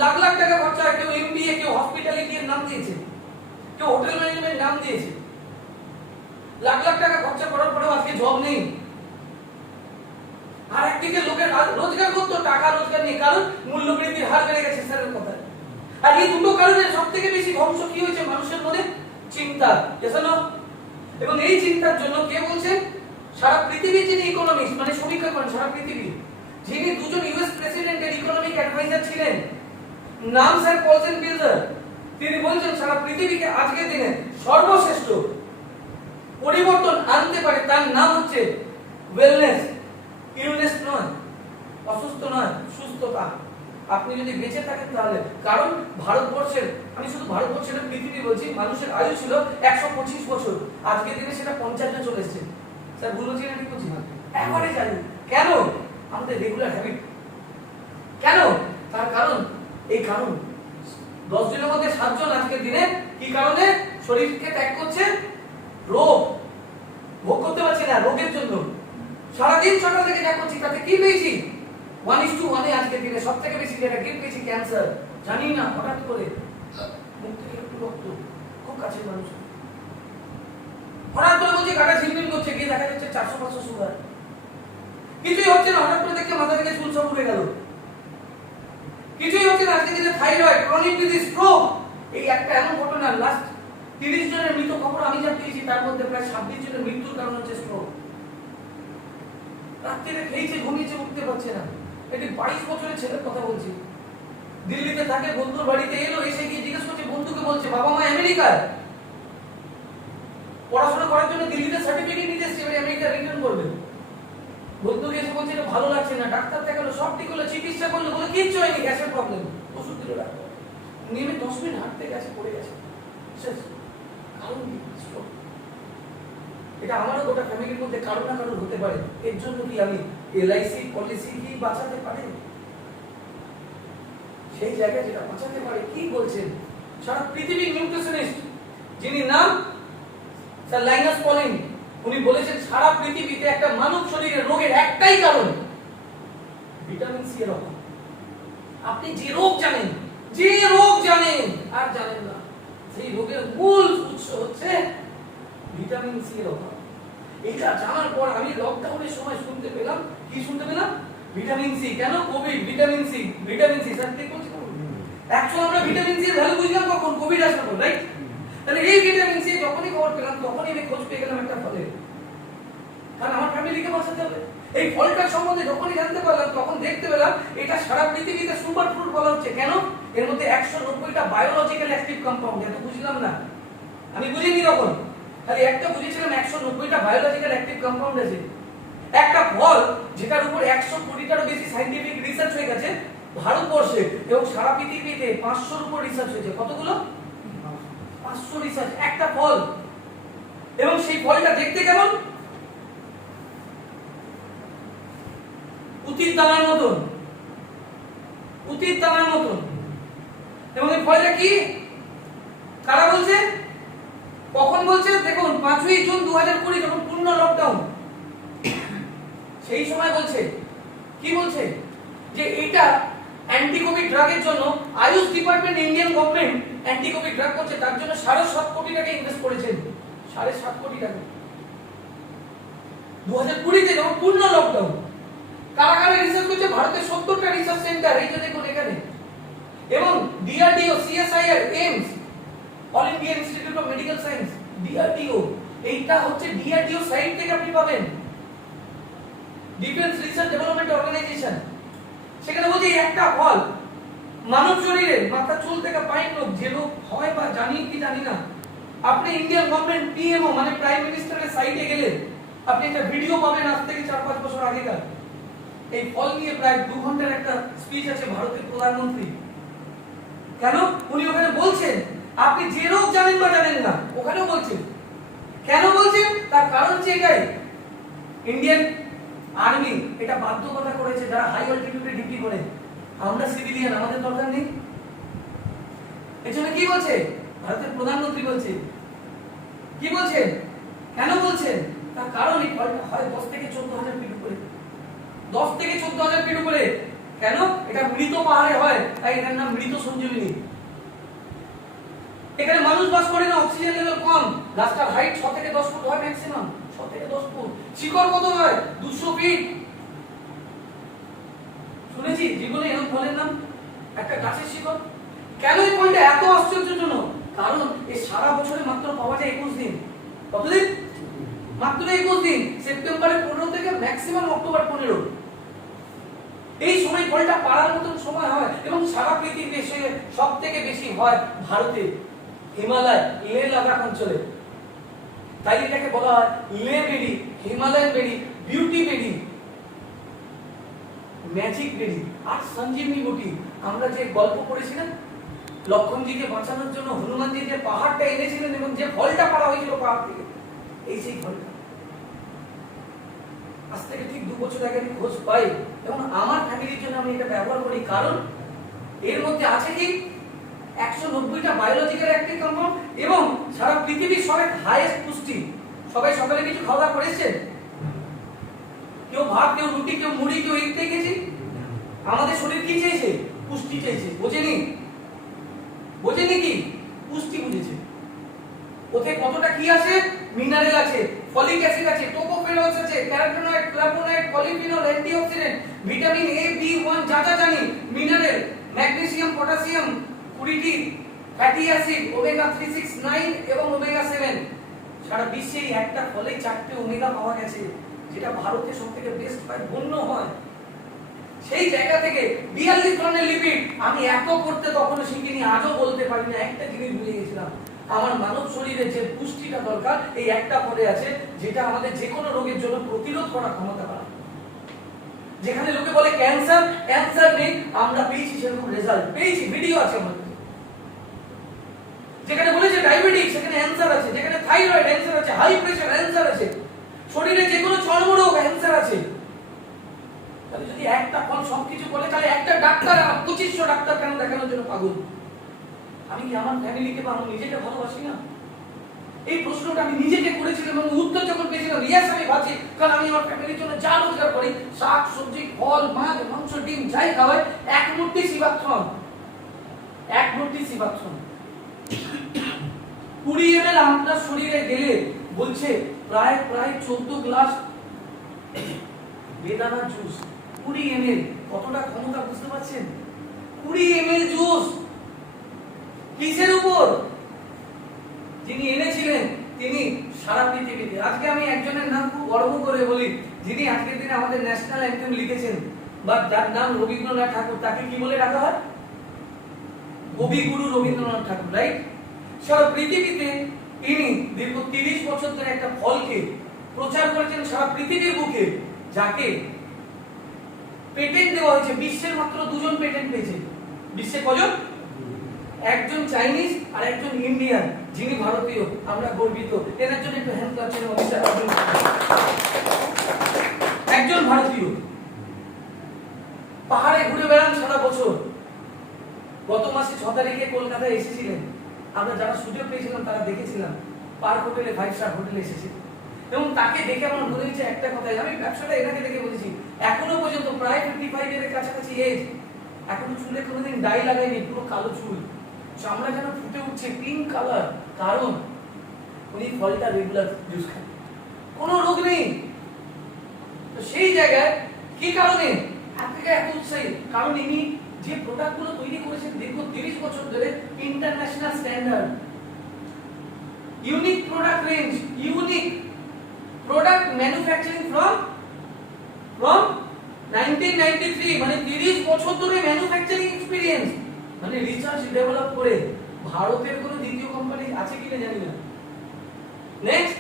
লাখ লাখ টাকা খরচা হয়, কেউ এমবিএ, কেউ হসপিটালিটি এর নাম দিয়েছে, কেউ হোটেল ম্যানেজমেন্ট নাম দিয়েছে। লাখ লাখ টাকা খরচা করার পরেও আজকে জব নেই। আর একদিকে লোকের রোজগার করতো, টাকা রোজগার নেই, কারণ মূল্যবৃদ্ধির হার বেড়ে গেছে স্যারের কথা। আর এই দুটো কারণে সবথেকে বেশি ধ্বংস কি হয়েছে মানুষের মনে? চিন্তা। এবং এই চিন্তার জন্য কে বলছেন? সারা পৃথিবীর যিনি ইকোনমিস্ট, মানে সমীক্ষা করেন সারা পৃথিবী, যিনি দুজন ইউএস প্রেসিডেন্টের ইকোনমিক অ্যাডভাইজার ছিলেন, নাম স্যার পলসেন বিল্ডার, তিনি বলছেন সারা পৃথিবীকে আজকের দিনে সর্বশ্রেষ্ঠ পরিবর্তন আনতে পারে তার নাম হচ্ছে ওয়েলনেস। ইলনেস নয়, অসুস্থ নয়, সুস্থতা। আপনি যদি বেঁচে থাকেন তাহলে, কারণ ভারতবর্ষের, আমি শুধু ভারতবর্ষের পৃথিবী বলছি, মানুষের আয়ু ছিল 125 বছর, আজকের দিনে সেটা 50-এ চলে এসেছে। স্যার ভুল বলছি না ঠিক বলছি না? এভারেজ আয়ু। কেন? আমাদের রেগুলার হ্যাবিট। কেন? তার কারণ এই কারণ 10 জনের মধ্যে 7 জন আজকের দিনে কি কারণে শরীরকে ত্যাগ করছে? রোগ, ভোগ করতে পারছে না, রোগের জন্য। সারাদিন সকাল থেকে যা করছি তাতে কি পেয়েছি? 1:1 আজকের দিনে সব থেকে বেশি যেটা গিফট পেয়েছি ক্যান্সার। জানি না, হঠাৎ করে মুখ থেকে একটু রক্ত, খুব কাছের মানুষ, হঠাৎ করে বলছি কাটা ঝিলমিল করছে, গিয়ে দেখা যাচ্ছে 400-500 সুগার। কিছুই হচ্ছে না, হঠাৎ করে দেখে মাথা থেকে চুল সব উড়ে গেল। কিছুই হচ্ছে না, আজকের দিনে থাইরয়েড, ক্রনিক ডিজিজ, স্ট্রোক। এই একটা এমন ঘটনা, লাস্ট 30 জনের মৃত খবর আমি যা পেয়েছি, তার মধ্যে প্রায় 26 জনের মৃত্যুর কারণ হচ্ছে স্ট্রোক। রাত্রিতে খেয়েছে, ঘুমিয়েছে, উঠতে পারছে না। এটি 22 বছরের ছেলের কথা বলছি। দিল্লিতে থাকে, বন্ধুর বাড়িতে এলো, এসে গিয়ে জিজ্ঞেস করছে, বন্ধুকে বলছে বাবা মা আমেরিকায়, পড়াশোনা করার জন্য দিল্লিতে সার্টিফিকেট নিতে এসেছে, এবার আমেরিকা রিটার্ন করবে। বন্ধুকে এসে বলছে এটা ভালো লাগছে না, ডাক্তার দেখালো, সব ঠিক হলো, চিকিৎসা করলো, বলে কিচ্ছু হয়নি, গ্যাসের প্রবলেম, ওষুধ দিল ডাক্তার। নেমে 10 মিনিট হাঁটতে গেছে, পড়ে গেছে, শেষ। কারণ কি? স্ট্রোক। এটা আমারও গোটা ফ্যামিলির মধ্যে কারো না কারো হতে পারে। এর জন্য কি আমি এলআইসি পলিসি কি বাঁচাতে পারে? সেই জায়গায় যেটা বাঁচাতে পারে, কি বলছেন সারা পৃথিবীর নিউট্রিশনিস্ট, যিনি নাম স্যার লাইনাস পলিং, উনি বলেছেন সারা পৃথিবীতে একটা মানব শরীরের রোগের একটাই কারণ, ভিটামিন সি এর অভাব। আপনি যে রোগ জানেন, আর জানেন না, সেই রোগের মূল উৎস হচ্ছে ভিটামিন সি এর অভাব। এটা জানার পর আমি লকডাউনের সময় শুনতে পেলাম, কি শুনতে পেলাম? Vitamin C. কেন? COVID, vitamin C, vitamin C. Sir ঠিক বলছি? অ্যাকচুয়ালি আমরা ভিটামিন সি এর ভ্যালু বুঝলাম কখন? কোভিড আসার পর, রাইট? তাহলে এই ভিটামিন সি যখনই খবর পেলাম, তখনই আমি খোঁজ পেয়ে গেলাম একটা ফলে, কারণ আমার ফ্যামিলিকে বাঁচাতে হবে। এই ফলটার সম্বন্ধে যখনই জানতে পারলাম, তখন দেখতে পেলাম এটা সারা পৃথিবীতে সুপার ফ্রুট বলা হচ্ছে। কেন? এর মধ্যে 190টা বায়োলজিক্যাল অ্যাক্টিভ কম্পাউন্ড। এত বুঝলাম না, আমি বুঝিনি তখন, খালি একটা বুঝেছিলাম 190টা বায়োলজিক্যাল অ্যাক্টিভ কম্পাউন্ড আছে। একটা ফল যেটার উপর 120টারও বেশি সায়েন্টিফিক রিসার্চ হয়ে গেছে ভারতবর্ষে, এবং সারা পৃথিবীতে 500-র উপর রিসার্চ হয়েছে। কতগুলো? 500 রিসার্চ, একটা ফল। এবং সেই ফলটা দেখতে কেমন? উতির দানার মতন, এবং এই ফলটা কি? কারা বলছে? কখন বলছে? দেখুন 5ই জুন 2020 যখন পূর্ণ লকডাউন, সেই সময় বলছে কি বলছে যে এটা অ্যান্টি কোভিড ড্রাগের জন্য Ayush department Indian government anti Covid drug করছে, তার জন্য 7.5 কোটি টাকা ইনভেস্ট করেছেন। 7.5 কোটি টাকা 2020 তে যখন পূর্ণ লকডাউন। কারা কারা রিসার্চ করছে? ভারতের 70টা রিসার্চ সেন্টার, এই যে দেখুন এখানে, এবং DRDO, CSIR, AIIMS, All India Institute of Medical Science, DRDO, এইটা হচ্ছে ডিআরডিও সাইট থেকে আপনি পাবেন, ডিফেন্স রিসার্চ ডেভেলপমেন্ট অর্গানাইজেশন। সেখানে বলছে একটা ফল মানব শরীরে মাথা চুল থেকে পায়ের নখ, যে লোক হয় বা জানি কি জানি না, আপনি ইন্ডিয়ান গভর্নমেন্ট পিএমও মানে প্রাইম মিনিস্টারের সাইটে গেলে আপনি একটা ভিডিও পাবেন আজ থেকে 4-5 বছর আগেকার। এই ফল নিয়ে প্রায় 2 ঘন্টার একটা স্পিচ আছে ভারতের প্রধানমন্ত্রী। কেন? উনি ওখানে বলছেন আপনি যে রোগ জানেন বা জানেন না, ওখানেও বলছেন। কেন বলছেন? তার কারণ হচ্ছে এটাই, ইন্ডিয়ান আর্মি এটা বাধ্যকতা করেছে যারা হাই অল্টিটিউডে ডিউটি করে। আমরা সিভিলিয়ান, আমাদের দরকার নেই। এজন্য কি বলছে ভারতের প্রধানমন্ত্রী? বলছে কি বলছেন? কেন বলছেন? তার কারণ এই ফলটা হয় 10 থেকে 14,000 ফিট উপরে, 10 থেকে 14,000 ফিট উপরে। কেন? এটা মৃত পাহাড়ে হয়, তাই এটার নাম মৃত সঞ্জীবনী। এখানে মানুষ বাস করে না, অক্সিজেন লেভেল কম, গাছটার হাইট 6 থেকে 10 ফুট হয় ম্যাক্সিমাম, 6 থেকে 10 ফুট। শিকড় কত হয়? 200 ফিট। শুনেছি জীবনে এরকম ফলের নাম, একটা গাছের শিকড়। কেন এই ফলটা এত আশ্চর্যজনক? কারণ এই সারা বছরে মাত্র পাওয়া যায় 21 দিন। কতদিন? মাত্র 21 দিন। সেপ্টেম্বরের 15 থেকে ম্যাক্সিমাম অক্টোবর 15। এই সময় ফলটা পাড়ার মতন সময় হয়, এবং সারা পৃথিবীতে সব থেকে বেশি হয় ভারতে, হিমালয়, লে লাদাখ অঞ্চলে। তাই এটাকে বলা হয় লে বেরি, হিমালয়ান বেরি, বিউটি বেরি, ম্যাজিক বেরি আর সঞ্জীবনী বুটি। আমরা যে গল্প পড়েছি না, লক্ষণজিকে বাঁচানোর জন্য হনুমানজি যে পাহাড়টা এনেছিলেন এবং যে ফলটা পাড়া হয়েছিল পাহাড় থেকে, এই সেই ফলটা। আজ থেকে ঠিক 2 বছর আগে আমি খোঁজ পাই, এবং আমার ফ্যামিলির জন্য আমি এটা ব্যবহার করি। কারণ এর মধ্যে আছে কি 190টা বায়োলজিক্যাল অ্যাক্টিভ কম্পাউন্ড, এবং সারা পৃথিবীর সবচেয়ে হাইয়েস্ট পুষ্টি। সবাই সকালে কিছু খাওয়া দাওয়া করেছেন? কেউ ভাত, কেউ রুটি, কেউ মুড়ি, কেউ এগ খেয়েছি। আমাদের শরীর কি চাইছে? পুষ্টি চাইছে। বোঝেনি? বোঝেনি কি? পুষ্টি বুঝেছে। ওতে কতটা কি আছে? মিনারেল আছে, ফলিক অ্যাসিড আছে, টোকোফেরলস আছে, carotenoid, flavonoid, polyphenol, antioxidant, vitamin A, B, 1 যা যা জানি, মিনারেল, ম্যাগনেসিয়াম, পটাশিয়াম, 20টি ফ্যাটি অ্যাসিড, ওমেগা 3, 6, 9 এবং ওমেগা 7। সারা বিশ্বে একটা ফলে 4টে ওমেগা পাওয়া গেছে, যেটা ভারতে সবথেকে বেস্ট হয়, বন্য হয়। সেই জায়গা থেকে 42 ধরনের লিপিড আমি এত করতে তখনও শিখিনি, আজও বলতে পারি না। একটা জিনিস ভুলে গেছিলাম, আমার মানব শরীরে যে পুষ্টিটা দরকার এই একটা ফলে আছে, যেটা আমাদের যে কোনো রোগের জন্য প্রতিরোধ করার ক্ষমতা বাড়ায়। যেখানে লোকে বলে ক্যান্সার, ক্যান্সার নেই, আমরা পেয়েছি সেরকম রেজাল্ট পেয়েছি, ভিডিও আছে আমাদের। যেখানে বলেছে ডায়াবেটিস, সেখানে অ্যানসার আছে। যেখানে থাইরয়েড, অ্যানসার আছে। হাই প্রেসার, অ্যানসার আছে। শরীরে যে কোনো চর্মরোগ, অ্যানসার আছে। তাহলে যদি একটা ফল সবকিছু বলে, তাহলে একটা ডাক্তার 2500 ডাক্তার কেন দেখানোর জন্য পাগল? আমি কি আমার ফ্যামিলিকে বা আমি নিজেকে ভালোবাসি না? এই প্রশ্নটা আমি নিজেকে করেছিলাম, এবং উত্তর যখন পেয়েছিলাম, ইয়েস আমি ভাবছি, কারণ আমি আমার ফ্যামিলির জন্য যা রোজগার করি, শাক সবজি, ফল, মাছ, মাংস, ডিম যাই খাওয়াই, এক মুঠি শিবাক্ষণ, এক মুঠি শিবাক্ষণ 20 ml আপনার শরীরে গেলে বলছে প্রায় 14 গ্লাস বেদানা জুস। 20 ml কতটা ক্ষমতা বুঝতে পারছেন? 20 ml জুস কিসের উপর? যিনি এনেছিলেন তিনি সারা পৃথিবীতে। আজকে আমি একজনের নাম খুব গর্ব করে বলি, যিনি আজকের দিনে আমাদের ন্যাশনাল অ্যান্থেম লিখেছেন, বা যার নাম রবীন্দ্রনাথ ঠাকুর। তাকে কি বলে ডাকা হয়? কবিগুরু রবীন্দ্রনাথ ঠাকুর, রাইট? সারা পৃথিবীতে ইনি দীর্ঘ 30 বছর ধরে একটা ফলকে প্রচার করেছেন সারা পৃথিবীর বুকে, যাকে পেটেন্ট দেওয়া হয়েছে। বিশ্বের মাত্র 2 জন পেটেন্ট পেয়েছে। বিশ্বে কজন? একজন চাইনিজ আর একজন ইন্ডিয়ান, যিনি ভারতীয়। আমরা গর্বিত। এনার জন্য একটু হ্যান্ড ক্লাপ ছিল। একজন ভারতীয় পাহাড়ে ঘুরে বেড়ান সারা বছর। গত মাসে 6 তারিখে কলকাতায় এসেছিলেন। আমরা যারা সুযোগ পেয়েছিলাম তারা দেখেছিলাম পার্ক হোটেলে 5 স্টার হোটেলে এসেছি, এবং তাকে দেখে আমার মনে হয়েছে একটা কথাই, আমি ব্যবসাটা এনাকে দেখে বলেছি, এখনো পর্যন্ত প্রায় 55 এর কাছাকাছি এজ, এখনো চুলে কোনোদিন ডাই লাগাইনি, পুরো কালো চুল, চামড়া যেন ফুটে উঠছে পিঙ্ক কালার, কারণ উনি ফলটা রেগুলার ইউজ করেন, কোনো রোগ নেই। তো সেই জায়গায় কি কারণে আজকে এত উৎসাহী, কারণ ইনি যে প্রোডাক্টগুলো তৈরি করেছেন দীর্ঘ 30 বছর ধরে, international standard, unique product range, unique product manufacturing from 1993, মানে 30 বছর ধরে ম্যানুফ্যাকচারিং এক্সপেরিয়েন্স, মানে রিসার্চ ডেভেলপ করে। ভারতের কোনো দ্বিতীয় কোম্পানি আছে কিনা জানি না। Next,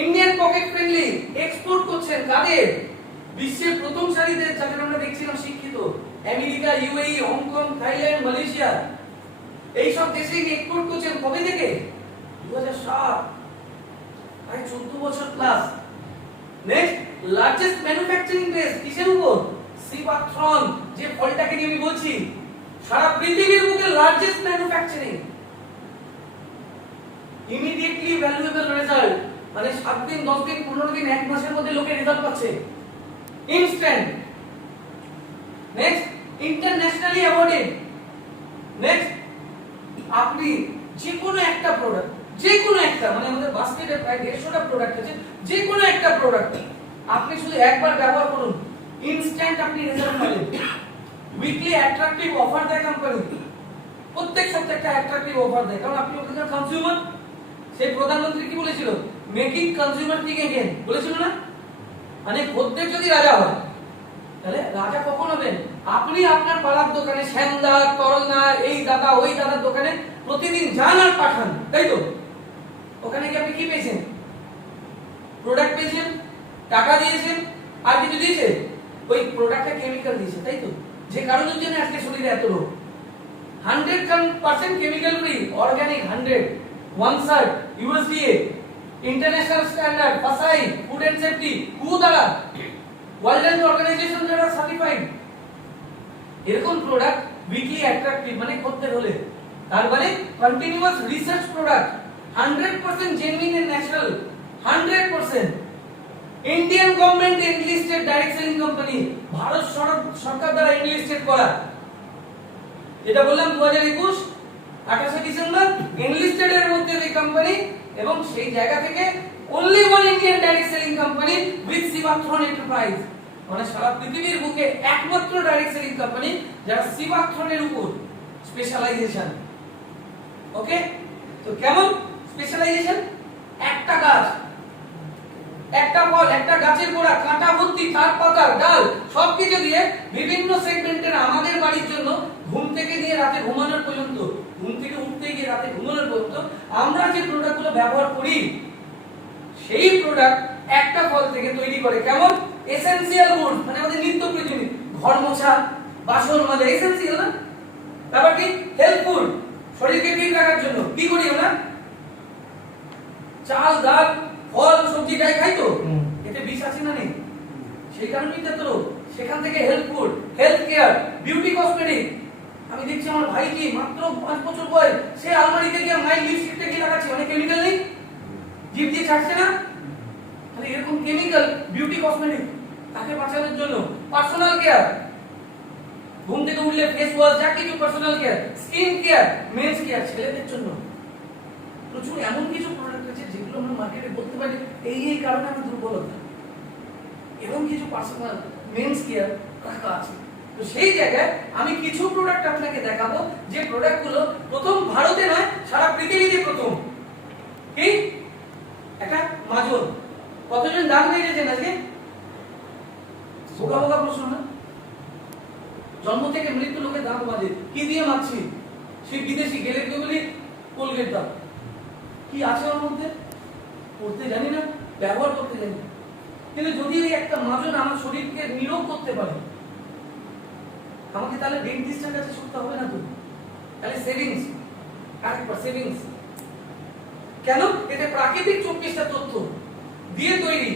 Indian pocket friendly, export করছেন কাদের? বিশ্বের প্রথম সারিতে যাদের আমরা দেখছিলাম শিক্ষিত, America, UAE, Hong Kong, Thailand, Malaysia, এই সব দেশে এক্সপোর্ট করছেন। কবে থেকে? 2007, প্রায় 14 বছর plus. Next, largest manufacturing base কিসের উপর? সিবাথ্রন, যে ফলটাকে নিয়ে আমি বলছি, সারা পৃথিবীর বুকে largest manufacturing, immediately valuable result, মানে 7 দিন, 10 দিন, 15 দিন, 1 মাসের মধ্যে লোকে রেজাল্ট পাচ্ছে, instant. Next, internationally awarded. Next, আপনি যে কোনো একটা প্রোডাক্ট, যে কোনো একটা, মানে আমাদের বাস্কেটে প্রায় 150টা প্রোডাক্ট আছে, যে কোনো একটা প্রোডাক্ট আপনি শুধু একবার ব্যবহার করুন, ইনস্ট্যান্ট আপনি রেজাল্ট পাবেন। উইকলি অ্যাট্রাকটিভ অফার দেয় কোম্পানি, প্রত্যেক সপ্তাহে একটা অ্যাট্রাকটিভ অফার দেয়, কারণ আপনি ওখানকার কনজিউমার। সেই প্রধানমন্ত্রী কি বলেছিল? মেকিং কনজিউমার কিং এগেইন, বলেছিল না? মানে খদ্দের যদি রাজা হয়, তাহলে রাজা কখন হবেন? আপনি আপনার পাড়ার দোকানে শ্যামদা, তরলনা, এই দাদা ওই দাদার দোকানে প্রতিদিন যান আর পাঠান, তাই তো? ওখানে কি আপনি কি পেয়েছেন? প্রোডাক্ট পেয়েছেন, টাকা দিয়েছেন, আর কিছু দিয়েছে? ওই প্রোডাক্টে কেমিক্যাল দিয়েছে, তাই তো? যে কারণের জন্য আজকে শরীরে এত রোগ। 100% chemical free, organic 100, OneSert, USDA, international standard, FSSAI, food and safety, হু দ্বারা, ওয়ার্ল্ড হেলথ অর্গানাইজেশন দ্বারা সার্টিফাইড। এরকম প্রোডাক্ট উইকলি অ্যাট্রাকটিভ, মানে খদ্দের হলে, তার মানে continuous research product, 100% genuine and natural, 100%। Indian government enlisted direct selling company, Bharat সরকার দ্বারা এনলিস্টেড করা। এটা বললাম 2021 28 ডিসেম্বর, এনলিস্টেড এর মধ্যে এই কোম্পানি, এবং সেই জায়গা থেকে only one Indian direct selling company with Sivathron Enterprise, মানে সারা পৃথিবীর বুকে একমাত্র ডাইরেক্ট সেলিং কোম্পানি যারা সিবাথ্রনের উপর স্পেশালাইজেশন। ওকে, তো কেমন স্পেশালাইজেশন? একটা গাছ, একটা ফল, একটা গাছের গোড়া, কাঁটা ভর্তি, তার পাতা, ডাল, সবকিছু দিয়ে বিভিন্ন সেগমেন্টের, আমাদের বাড়ির জন্য ঘুম থেকে নিয়ে রাতে ঘুমানোর পর্যন্ত, ঘুম থেকে উঠতে গিয়ে রাতে ঘুমানোর পর্যন্ত আমরা যে প্রোডাক্টগুলো ব্যবহার করি, সেই প্রোডাক্ট একটা ফল থেকে তৈরি করে। কেমন? এসেনশিয়াল গুড, মানে আমাদের নিত্য প্রয়োজনীয়, ঘর মোছা, বাসন মাজা, এসেনশিয়াল না? তারপর কি? হেল্পফুল, শরীরকে ঠিক রাখার জন্য কি করি আমরা? চাল, ডাল, ফল, সবজি যাই খাই তো, এতে বিষ আছে না নেই? সেই কারণেই তো সেখান থেকে helpful, health care, beauty cosmetic. আমি দেখছি আমার ভাই কি মাত্র 5 বছর বয়স, সে আলমারিতে গিয়ে মাইল্ড লিপস্টিকটা কি লাগাচ্ছে, অনেক কেমিক্যাল নেই, জিভ দিয়ে ছাড়ছে না? তাহলে এরকম কেমিক্যাল, বিউটি কসমেটিক, তাকে বাঁচানোর জন্য পার্সোনাল কেয়ার, ঘুম থেকে উঠলে ফেস ওয়াশ, যা কিছু personal care, skin care, men's care, ছেলেদের জন্য প্রচুর এমন কিছু প্রোডাক্ট আছে যেগুলো আমরা মার্কেটে বলতে পারি এই কারণে আমার দুর্বলতা, এরকম কিছু পার্সোনাল মেন্স কেয়ার রাখা আছে। তো সেই জায়গায় আমি কিছু প্রোডাক্ট আপনাকে দেখাবো, যে প্রোডাক্টগুলো প্রথম ভারতে নয়, সারা পৃথিবীতে প্রথম। কি? একটা মাজন। কতজন দাম দিয়েছেন আজকে? বোকা বোকা প্রশ্ন না? জন্ম থেকে মৃত্যু লোকের দাম বাজে, কি দিয়ে মারছি? সেই বিদেশি গেলে কেউ বলি কোলগেট দাম, কি আছে ওর মধ্যে? করতে জানি না, ব্যবহার করতে জানি না। কিন্তু যদি এই একটা মাজন আমার শরীরকে নিরোগ করতে পারে, আমাকে তাহলে ডেন্টিস্টের কাছে ছুটতে হবে না তো? তাহলে সেভিংস, আরেকবার সেভিংস। কেন? এতে প্রাকৃতিক 24টা তথ্য দিয়ে তৈরি,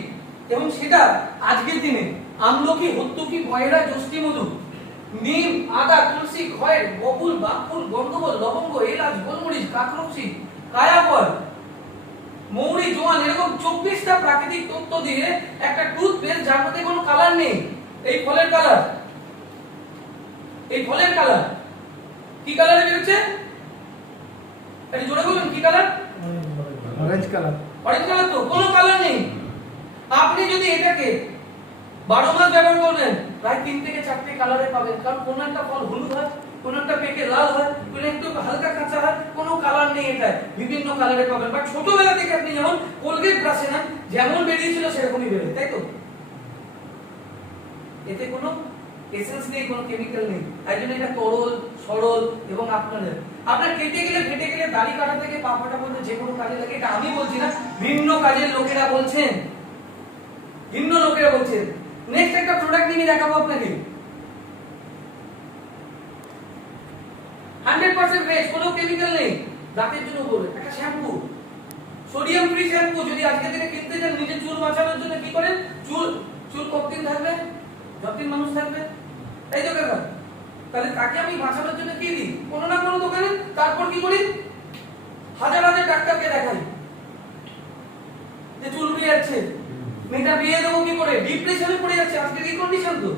এবং সেটা আজকের দিনে আমলকি, হত্তুকি, গয়রা, যষ্টি মধু, নিম, আদা, তুলসী, খয়ের, বকুল, বাকফুল, গন্ধবল, লবঙ্গ, এলাচ, গোলমরিচ, কাকরোচি, কায়াফল, মৌরি, জোয়ান, এরকম 24টা প্রাকৃতিক তত্ত্ব দিয়ে একটা টুথপেস্ট যার মধ্যে কোনো কালার নেই। এই ফলের কালার, এই ফলের কালার কি কালারে বেরোচ্ছে? এই জোরে বলুন কি colour? Orange colour. Orange colour তো, কোনো কালার নেই। আপনি যদি এটাকে 12 মাস ব্যবহার করবেন প্রায় 3 থেকে 4টে কালারে পাবেন, কারণ কোন একটা ফল হলুদ হয়, কোন একটা পেকে লাল হয়, কোন একটু হালকা কাঁচা হয়, কোনো কালার নেই। এটা বিভিন্ন কালারে পাবেন। বাট ছোটবেলা থেকে আপনি যেমন কোলগেট ব্রাশে না যেমন বেরিয়েছিল সেরকমই বেরোয়, তাই তো? এতে কোনো এসেন্স নেই, কোনো কেমিক্যাল নেই, তাই জন্য এটা তরল সরল এবং আপনার কেটে গেলে ফেটে গেলে দাড়ি কাটা থেকে পা ফাটা পর্যন্ত যে কোনো কাজে লাগে। এটা আমি বলছি না, ভিন্ন কাজের লোকেরা বলছেন, ভিন্ন লোকেরা বলছেন। নেক্সট একটা প্রোডাক্ট নিয়ে দেখাবো আপনাকে, 100% ভেজ, কোনো কেমিক্যাল নেই, দাঁতের জন্য বলে একটা শ্যাম্পু, সোডিয়াম ফ্রি শ্যাম্পু। যদি আজকে দিনে কিনতে যান নিজের চুল বাঁচানোর জন্য কি করেন? চুল কতদিন থাকবে? যতদিন মানুষ থাকবে, তাই তো কাকা? তাহলে তাকে আমি বাঁচানোর জন্য কি দিই? কোনো না কোনো দোকানে। তারপর কি করি? হাজার হাজার ডাক্তারকে দেখাই যে চুল উঠে যাচ্ছে, মেয়েটা বিয়ে দেবো কি করে, ডিপ্রেশনে পড়ে যাচ্ছে, আজকে এই কন্ডিশন তো।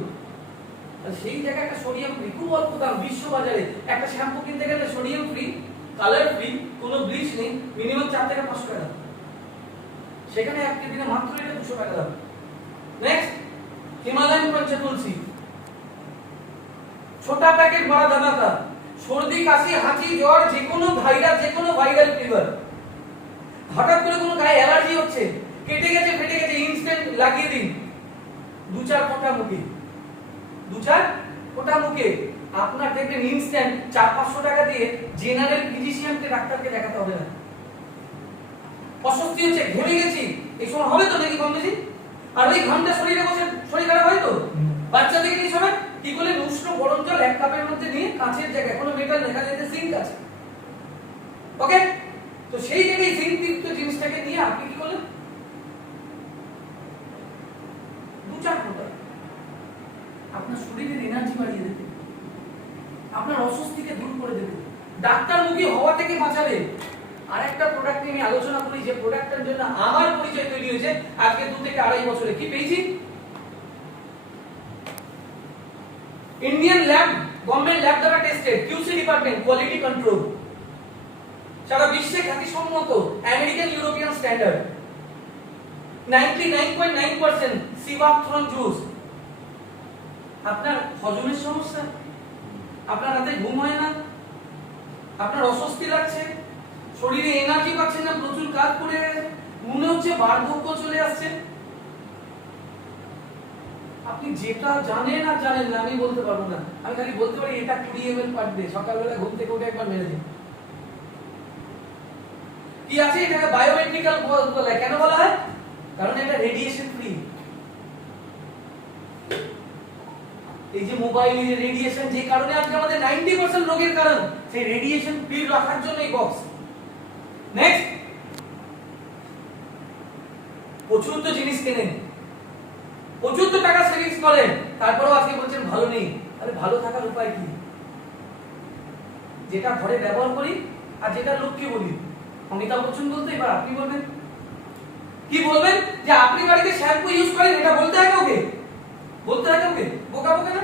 সেই জায়গায় একটা সোডিয়াম ফ্রি, খুব অল্প দাম, বিশ্ব বাজারে একটা শ্যাম্পু কিনতে গেলে সোডিয়াম ফ্রি, কালার ফ্রি, কোনো ব্লিচ নেই, মিনিমাম 4 থেকে 500 টাকা। সেখানে একটা দিনে মাত্র এটা 200 টাকা দাম। নেক্সট হিমালয়ান পঞ্চতুলসী, ছোটা প্যাকেট বড় ধামাকা। সর্দি কাশি হাঁচি জ্বর, যে কোনো ভাইরাল ফিভার, হঠাৎ করে কোনো গায়ে অ্যালার্জি হচ্ছে, কেটে গেছে ফেটে গেছে, ইনস্ট্যান্ট লাগিয়ে দিন। 2-4 ফোঁটা মুখে, 2-4 ফোঁটা মুখে আপনার দেখবেন ইনস্ট্যান্ট 400-500 টাকা দিয়ে জেনারেল ফিজিশিয়ানকে ডাক্তারকে দেখাতে হবে না। অস্বস্তি হচ্ছে, ঘেমে গেছি, এই সময় হবে তো নাকি কম বেশি? আর ওই ঘামটা শরীরে বসে শরীর খারাপ হয় তো। বাচ্চা থেকে কি সময় কি বলে, উষ্ণ গরম জল 1 কাপের মধ্যে নিয়ে কাঁচের জায়গায়, কোনো মেটাল দেখা যাচ্ছে সিঙ্ক আছে, ওকে? তো সেই জায়গায় জিঙ্ক যুক্ত জিনিসটাকে নিয়ে আপনি কি করলেন? 2-4 ফোঁটা আপনার শরীরের এনার্জি বাড়িয়ে দেবে, আপনার অস্বস্তিকে দূর করে দেবে, ডাক্তারমুখী হওয়া থেকে বাঁচাবে। আরেকটা প্রোডাক্ট নিয়ে আমি আলোচনা করি, যে প্রোডাক্টের জন্য আমার পরিচয় তৈরি হয়েছে আজকে 2 থেকে 2.5 বছরে। কি পেয়েছি? ইন্ডিয়ান ল্যাব, গভর্নমেন্ট ল্যাব দ্বারা tested, QC department, quality control, সারা বিশ্বে খ্যাতিসম্মত, American European standard, 99.9% seabuckthorn juice. আপনার হজমের সমস্যা, আপনার রাতে ঘুম হয় না, আপনার অস্বস্তি লাগছে, শরীরে এনার্জি পাচ্ছেন না, প্রচুর কাজ পড়ে গেছে, মনে হচ্ছে বার্ধক্য চলে আসছে, আপনি যেটা জানেন আর জানেন না আমি বলতে পারবো না, আমি খালি বলতে পারি এটা 20 ml পার ডে, সকালবেলা ঘুম থেকে উঠে একবার মেরে দিন। কি আছে? এটাকে বায়োমেট্রিক্যাল বলা হয়। কেন বলা হয়? কারণ এটা রেডিয়েশন ফ্রি। এই যে মোবাইল, এই যে রেডিয়েশন, যে কারণে আজকে আমাদের 90% রোগের কারণ, সেই রেডিয়েশন ফ্রি রাখার জন্য এই বক্স। নেক্সট, প্রচুর তো জিনিস কেনেন, প্রচুর তো টাকা সেভিংস করেন, তারপরেও আজকে বলছেন ভালো নেই। আরে ভালো থাকার উপায় কি? যেটা ঘরে ব্যবহার করি আর যেটা লোককে বলি। অমিতাভ বচ্চন বলতে, এবার আপনি বলবেন, কি বলবেন? যে আপনি বাড়িতে শ্যাম্পু ইউজ করেন, এটা বলতে হয় কাউকে? বলতে হয় কাউকে? বোকা বোকা না?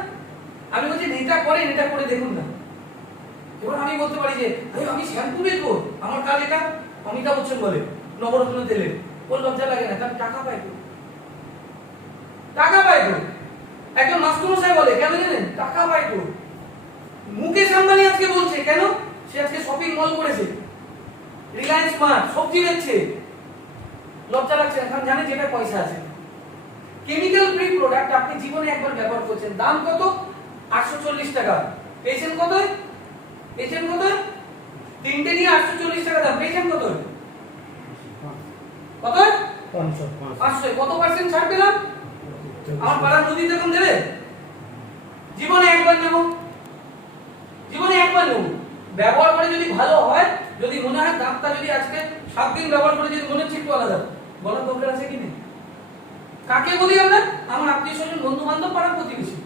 আমি বলছি এটা করেন, এটা করে দেখুন না। এবার আমি বলতে পারি যে আমি শ্যাম্পু বেচবো, আমার কাজ এটা। অমিতাভ বচ্চন বলে নবরত্ন তেলের, ওর লজ্জা লাগে না, কারণ টাকা পায় তো, টাকা পায় তো। একজন মাস্টারমশাই বলে, কেন জানেন? টাকা পায় তো। মুকেশ আম্বানি আজকে বলছে, কেন? সে আজকে শপিং মল করেছে, রিলায়েন্স মার্ট, সবজি বেচছে, লজ্জা লাগছে না, কারণ জানে যেটা পয়সা আছে। কেমিক্যাল ফ্রি প্রোডাক্ট আপনি জীবনে একবার ব্যবহার করছেন, দাম কত? 840 টাকা। পেয়েছেন কত? পেয়েছেন কত? তিনটে নিয়ে 840 টাকা দাম, পেয়েছেন কত? কত? 500। কত পার্সেন্ট ছাড় পেলাম? আমার পাড়ার নদী দেখুন দেবে? জীবনে একবার নেব, জীবনে একবার নেব। ব্যবহার করে যদি ভালো হয়, যদি মনে হয় দামটা যদি আজকে 7 দিন ব্যবহার করে যদি মনে হচ্ছে একটু আলাদা, বলার দরকার আছে কি নেই? কাকে বলি আমরা? আমার আত্মীয় স্বজন, বন্ধু বান্ধব, পাড়া প্রতিবেশী।